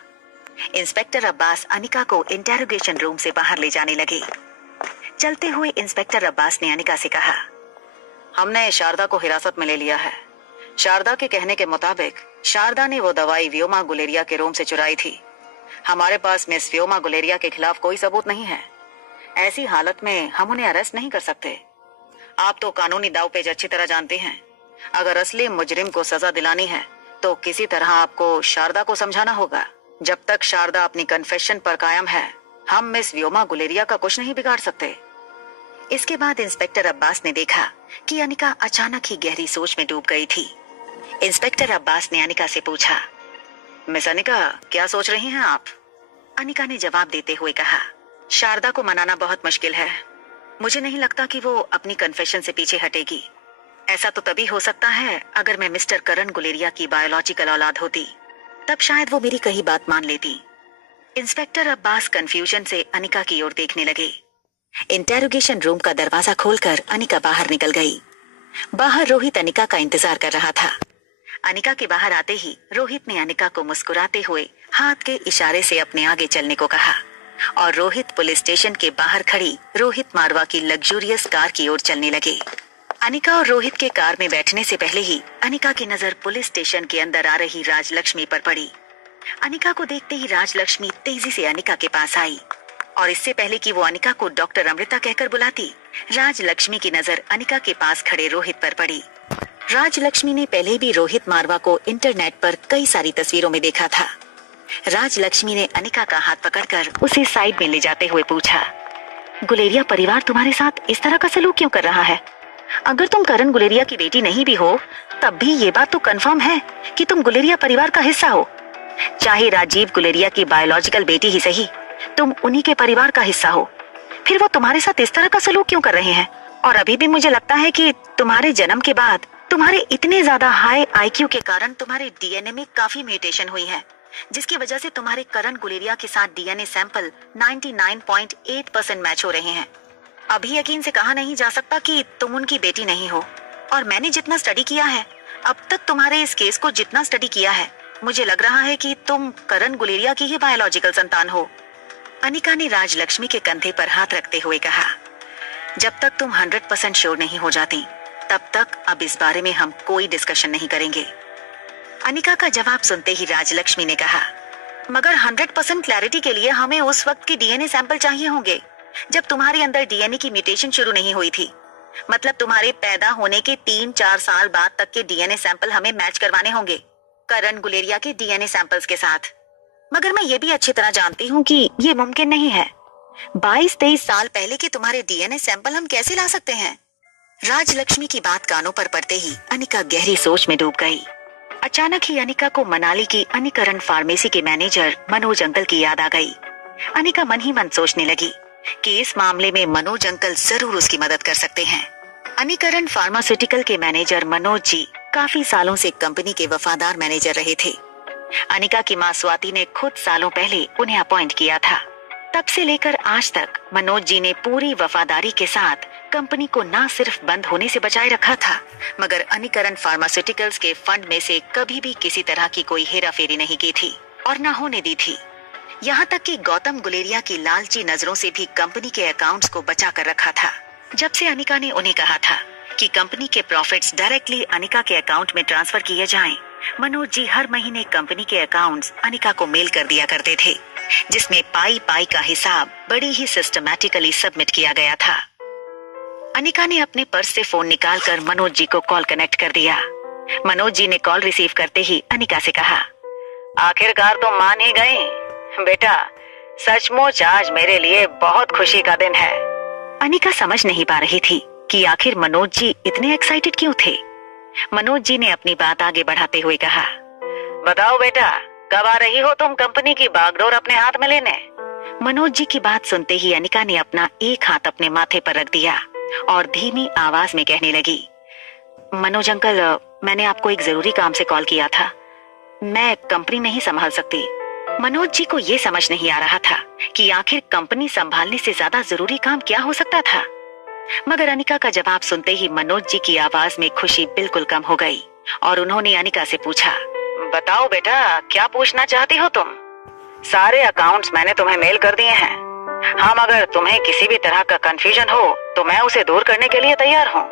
इंस्पेक्टर अब्बास अनिका को इंटेरोगेशन रूम से बाहर ले जाने लगे। चलते हुए इंस्पेक्टर अब्बास ने अनिका से कहा, हमने शारदा को हिरासत में ले लिया है। शारदा के कहने के मुताबिक शारदा ने वो दवाई व्योमा गुलेरिया के रूम से चुराई थी। हमारे पास मिस व्योमा गुलेरिया के खिलाफ कोई सबूत नहीं है। ऐसी हालत में हम उन्हें अरेस्ट नहीं कर सकते। आप तो कानूनी दावपेच अच्छी तरह जानते हैं। अगर असली मुजरिम को सजा दिलानी है तो किसी तरह आपको शारदा को समझाना होगा। जब तक शारदा अपनी कन्फेशन पर कायम है, हम मिस व्योमा गुलेरिया का कुछ नहीं बिगाड़ सकते। इसके बाद इंस्पेक्टर अब्बास ने देखा कि अनिका अचानक ही गहरी सोच में डूब गई थी। इंस्पेक्टर अब्बास ने अनिका से पूछा, मिस अनिका, क्या सोच रही हैं आप? अनिका ने जवाब देते हुए कहा, शारदा को मनाना बहुत मुश्किल है। मुझे नहीं लगता कि वो अपनी कन्फेशन से पीछे हटेगी। ऐसा तो तभी हो सकता है अगर मैं मिस्टर करण गुलेरिया की बायोलॉजिकल औलाद होती, तब शायद वो मेरी कही बात मान लेती। इंस्पेक्टर अब्बास कंफ्यूजन से अनिका की ओर देखने लगे। इंटेरोगेशन रूम का दरवाजा खोलकर अनिका बाहर निकल गई। बाहर रोहित अनिका का इंतजार कर रहा था। अनिका के बाहर आते ही रोहित ने अनिका को मुस्कुराते हुए हाथ के इशारे से अपने आगे चलने को कहा और रोहित पुलिस स्टेशन के बाहर खड़ी रोहित मारवा की लग्जूरियस कार की ओर चलने लगे। अनिका और रोहित के कार में बैठने से पहले ही अनिका की नजर पुलिस स्टेशन के अंदर आ रही राजलक्ष्मी पर पड़ी। अनिका को देखते ही राजलक्ष्मी तेजी से अनिका के पास आई और इससे पहले कि वो अनिका को डॉक्टर अमृता कहकर बुलाती, राजलक्ष्मी की नजर अनिका के पास खड़े रोहित पर पड़ी। राजलक्ष्मी ने पहले भी रोहित मारवा को इंटरनेट पर कई सारी तस्वीरों में देखा था। राजलक्ष्मी ने अनिका का हाथ पकड़कर उसे साइड में ले जाते हुए पूछा, गुलेरिया परिवार तुम्हारे साथ इस तरह का सलूक क्यों कर रहा है? अगर तुम करण गुलेरिया की बेटी नहीं भी हो, तब भी ये बात तो कंफर्म है कि तुम गुलेरिया परिवार का हिस्सा हो। चाहे राजीव गुलेरिया की बायोलॉजिकल बेटी ही सही, तुम उन्हीं के परिवार का हिस्सा हो। फिर वो तुम्हारे साथ इस तरह का सलूक क्यों कर रहे हैं? और अभी भी मुझे लगता है कि तुम्हारे जन्म के बाद तुम्हारे इतने ज्यादा हाई आईक्यू के कारण तुम्हारे डीएनए में काफी म्यूटेशन हुई है, जिसकी वजह से तुम्हारे करण गुलेरिया के साथ डीएनए सैंपल 99.8% मैच हो रहे हैं। अभी यकीन से कहा नहीं जा सकता कि तुम उनकी बेटी नहीं हो। और मैंने जितना स्टडी किया है, अब तक तुम्हारे इस केस को जितना स्टडी किया है, मुझे लग रहा है कि तुम करण गुलेरिया की ही बायोलॉजिकल संतान हो। अनिका ने राजलक्ष्मी के कंधे पर हाथ रखते हुए कहा, जब तक तुम 100% श्योर नहीं हो जाती, तब तक अब इस बारे में हम कोई डिस्कशन नहीं करेंगे। अनिका का जवाब सुनते ही राजलक्ष्मी ने कहा, मगर 100% क्लैरिटी के लिए हमें उस वक्त की डीएनए सैंपल चाहिए होंगे जब तुम्हारे अंदर डीएनए की म्यूटेशन शुरू नहीं हुई थी। मतलब तुम्हारे पैदा होने के 3-4 साल बाद तक के डीएनए सैंपल हमें मैच करवाने होंगे करण गुलेरिया के डीएनए सैंपल्स के साथ। मगर मैं ये भी अच्छी तरह जानती हूँ कि ये मुमकिन नहीं है। 22-23 साल पहले के तुम्हारे डीएनए सैंपल हम कैसे ला सकते हैं? राजलक्ष्मी की बात कानों पर पड़ते ही अनिका गहरी सोच में डूब गई। अचानक ही अनिका को मनाली की अनिकरण फार्मेसी के मैनेजर मनोज अंकल की याद आ गई। अनिका मन ही मन सोचने लगी कि इस मामले में मनोज अंकल जरूर उसकी मदद कर सकते हैं। अनिकरण फार्मास्यूटिकल के मैनेजर मनोज जी काफी सालों से कंपनी के वफादार मैनेजर रहे थे। अनिका की मां स्वाति ने खुद सालों पहले उन्हें अपॉइंट किया था। तब से लेकर आज तक मनोज जी ने पूरी वफादारी के साथ कंपनी को न सिर्फ बंद होने से बचाए रखा था, मगर अनिकरण फार्मास्यूटिकल्स के फंड में से कभी भी किसी तरह की कोई हेराफेरी नहीं की थी और न होने दी थी। यहाँ तक कि गौतम गुलेरिया की लालची नजरों से भी कंपनी के अकाउंट्स को बचा कर रखा था। जब से अनिका ने उन्हें कहा था कि कंपनी के प्रॉफिट्स डायरेक्टली अनिका के अकाउंट में ट्रांसफर किए जाएं, मनोज जी हर महीने कंपनी के अकाउंट्स अनिका को मेल कर दिया करते थे, जिसमें पाई पाई का हिसाब बड़ी ही सिस्टमैटिकली सबमिट किया गया था। अनिका ने अपने पर्स से फोन निकालकर मनोज जी को कॉल कनेक्ट कर दिया। मनोज जी ने कॉल रिसीव करते ही अनिका से कहा, आखिरकार तुम मान ही गई। बेटा, सचमुच आज मेरे लिए बहुत खुशी का दिन है। अनिका समझ नहीं पा रही थी कि आखिर मनोज जी इतने एक्साइटेड क्यों थे। मनोज जी ने अपनी बात आगे बढ़ाते हुए कहा, बताओ बेटा, कब आ रही हो तुम कंपनी की बागडोर अपने हाथ में लेने? मनोज जी की बात सुनते ही अनिका ने अपना एक हाथ अपने माथे पर रख दिया और धीमी आवाज में कहने लगी, मनोज अंकल, मैंने आपको एक जरूरी काम से कॉल किया था। मैं कंपनी नहीं संभाल सकती। मनोज जी को ये समझ नहीं आ रहा था कि आखिर कंपनी संभालने से ज्यादा जरूरी काम क्या हो सकता था। मगर अनिका का जवाब सुनते ही मनोज जी की आवाज में खुशी बिल्कुल कम हो गई और उन्होंने अनिका से पूछा, बताओ बेटा, क्या पूछना चाहती हो तुम? सारे अकाउंट्स मैंने तुम्हें मेल कर दिए हैं। हाँ, मगर तुम्हें किसी भी तरह का कंफ्यूजन हो तो मैं उसे दूर करने के लिए तैयार हूँ।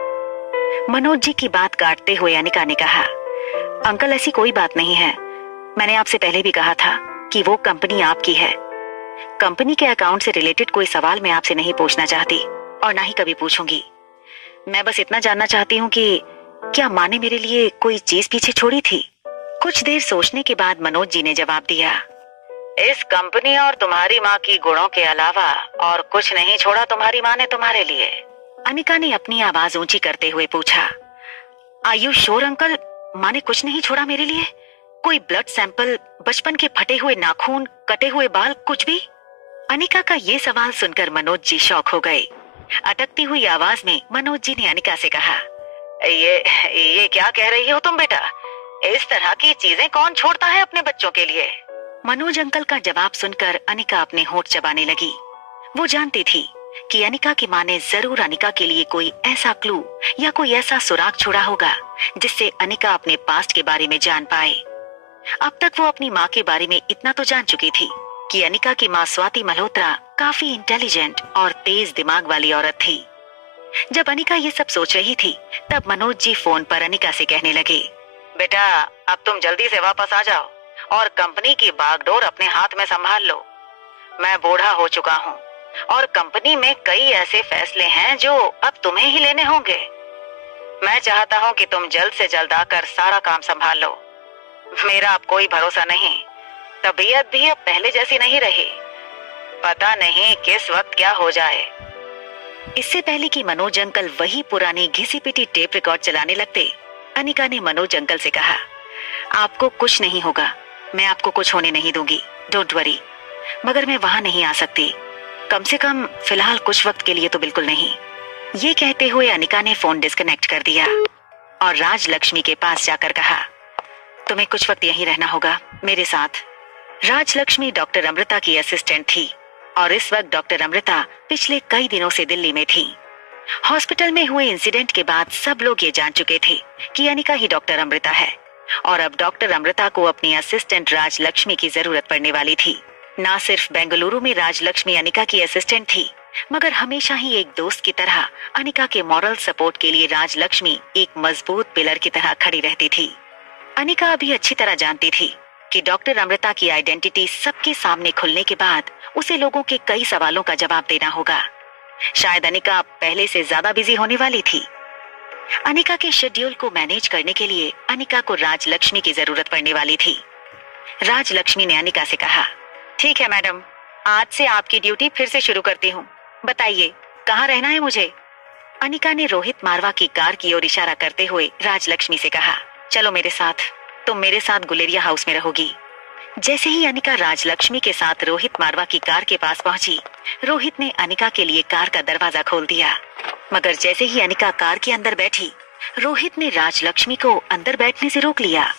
मनोज जी की बात काटते हुए अनिका ने कहा, अंकल ऐसी कोई बात नहीं है। मैंने आपसे पहले भी कहा था कि वो कंपनी आपकी है। कंपनी के अकाउंट से रिलेटेड कोई सवाल मैं आपसे नहीं पूछना चाहती और ना ही कभी पूछूंगी। मैं बस इतना जानना चाहती हूँ कि क्या माँ ने मेरे लिए कोई चीज पीछे छोड़ी थी? कुछ देर सोचने के बाद मनोज जी ने जवाब दिया, इस कंपनी और तुम्हारी माँ की गुणों के अलावा और कुछ नहीं छोड़ा तुम्हारी माँ ने तुम्हारे लिए। अनिका ने अपनी आवाज ऊंची करते हुए पूछा, आर यू श्योर अंकल, माँ ने कुछ नहीं छोड़ा मेरे लिए? कोई ब्लड सैंपल, बचपन के फटे हुए नाखून, कटे हुए बाल, कुछ भी? अनिका का ये सवाल सुनकर मनोज जी शॉक हो गए। अटकती हुई आवाज में मनोज जी ने अनिका से कहा, ये क्या कह रही हो तुम बेटा? इस तरह की चीजें कौन छोड़ता है अपने बच्चों के लिए? मनोज अंकल का जवाब सुनकर अनिका अपने होंठ चबाने लगी। वो जानती थी कि अनिका की माँ ने जरूर अनिका के लिए कोई ऐसा क्लू या कोई ऐसा सुराग छोड़ा होगा जिससे अनिका अपने पास्ट के बारे में जान पाए। अब तक वो अपनी माँ के बारे में इतना तो जान चुकी थी कि अनिका की माँ स्वाति मल्होत्रा काफी इंटेलिजेंट और तेज दिमाग वाली औरत थी। जब अनिका ये सब सोच रही थी, तब मनोज जी फोन पर अनिका से कहने लगे, बेटा, अब तुम जल्दी से वापस आ जाओ और कंपनी की बागडोर अपने हाथ में संभाल लो। मैं बूढ़ा हो चुका हूँ और कंपनी में कई ऐसे फैसले हैं जो अब तुम्हें ही लेने होंगे। मैं चाहता हूँ कि तुम जल्द से जल्द आकर सारा काम संभाल लो। मेरा अब कोई भरोसा नहीं, तबीयत भी अब पहले जैसी नहीं रही। पता नहीं किस वक्त क्या हो जाए। इससे पहले कि मनोज अंकल वही पुरानी घिसी पिटी टेप रिकॉर्ड चलाने लगते, अनिका ने मनोज अंकल से कहा, आपको कुछ नहीं होगा, मैं आपको कुछ होने नहीं दूंगी, डोंट वरी। मगर मैं वहां नहीं आ सकती, कम से कम फिलहाल कुछ वक्त के लिए तो बिल्कुल नहीं। ये कहते हुए अनिका ने फोन डिस्कनेक्ट कर दिया और राजलक्ष्मी के पास जाकर कहा, तुम्हें कुछ वक्त यहीं रहना होगा मेरे साथ। राजलक्ष्मी डॉक्टर अमृता की असिस्टेंट थी और इस वक्त डॉक्टर अमृता पिछले कई दिनों से दिल्ली में थी। हॉस्पिटल में हुए इंसिडेंट के बाद सब लोग ये जान चुके थे कि अनिका ही डॉक्टर अमृता है और अब डॉक्टर अमृता को अपनी असिस्टेंट राजलक्ष्मी की जरूरत पड़ने वाली थी। ना सिर्फ बेंगलुरु में राजलक्ष्मी अनिका की असिस्टेंट थी, मगर हमेशा ही एक दोस्त की तरह अनिका के मॉरल सपोर्ट के लिए राजलक्ष्मी एक मजबूत पिलर की तरह खड़ी रहती थी। अनिका अभी अच्छी तरह जानती थी कि डॉक्टर अमृता की आइडेंटिटी सबके सामने खुलने के बाद उसे लोगों के कई सवालों का जवाब देना होगा। शायद अनिका पहले से ज्यादा बिजी होने वाली थी। अनिका के शेड्यूल को मैनेज करने के लिए अनिका को राजलक्ष्मी की जरूरत पड़ने वाली थी। राजलक्ष्मी ने अनिका से कहा, ठीक है मैडम, आज से आपकी ड्यूटी फिर से शुरू करती हूँ। बताइए कहाँ रहना है मुझे? अनिका ने रोहित मारवा की कार की ओर इशारा करते हुए राजलक्ष्मी से कहा, चलो मेरे साथ, तुम मेरे साथ गुलेरिया हाउस में रहोगी। जैसे ही अनिका राजलक्ष्मी के साथ रोहित मारवा की कार के पास पहुंची, रोहित ने अनिका के लिए कार का दरवाजा खोल दिया। मगर जैसे ही अनिका कार के अंदर बैठी, रोहित ने राजलक्ष्मी को अंदर बैठने से रोक लिया।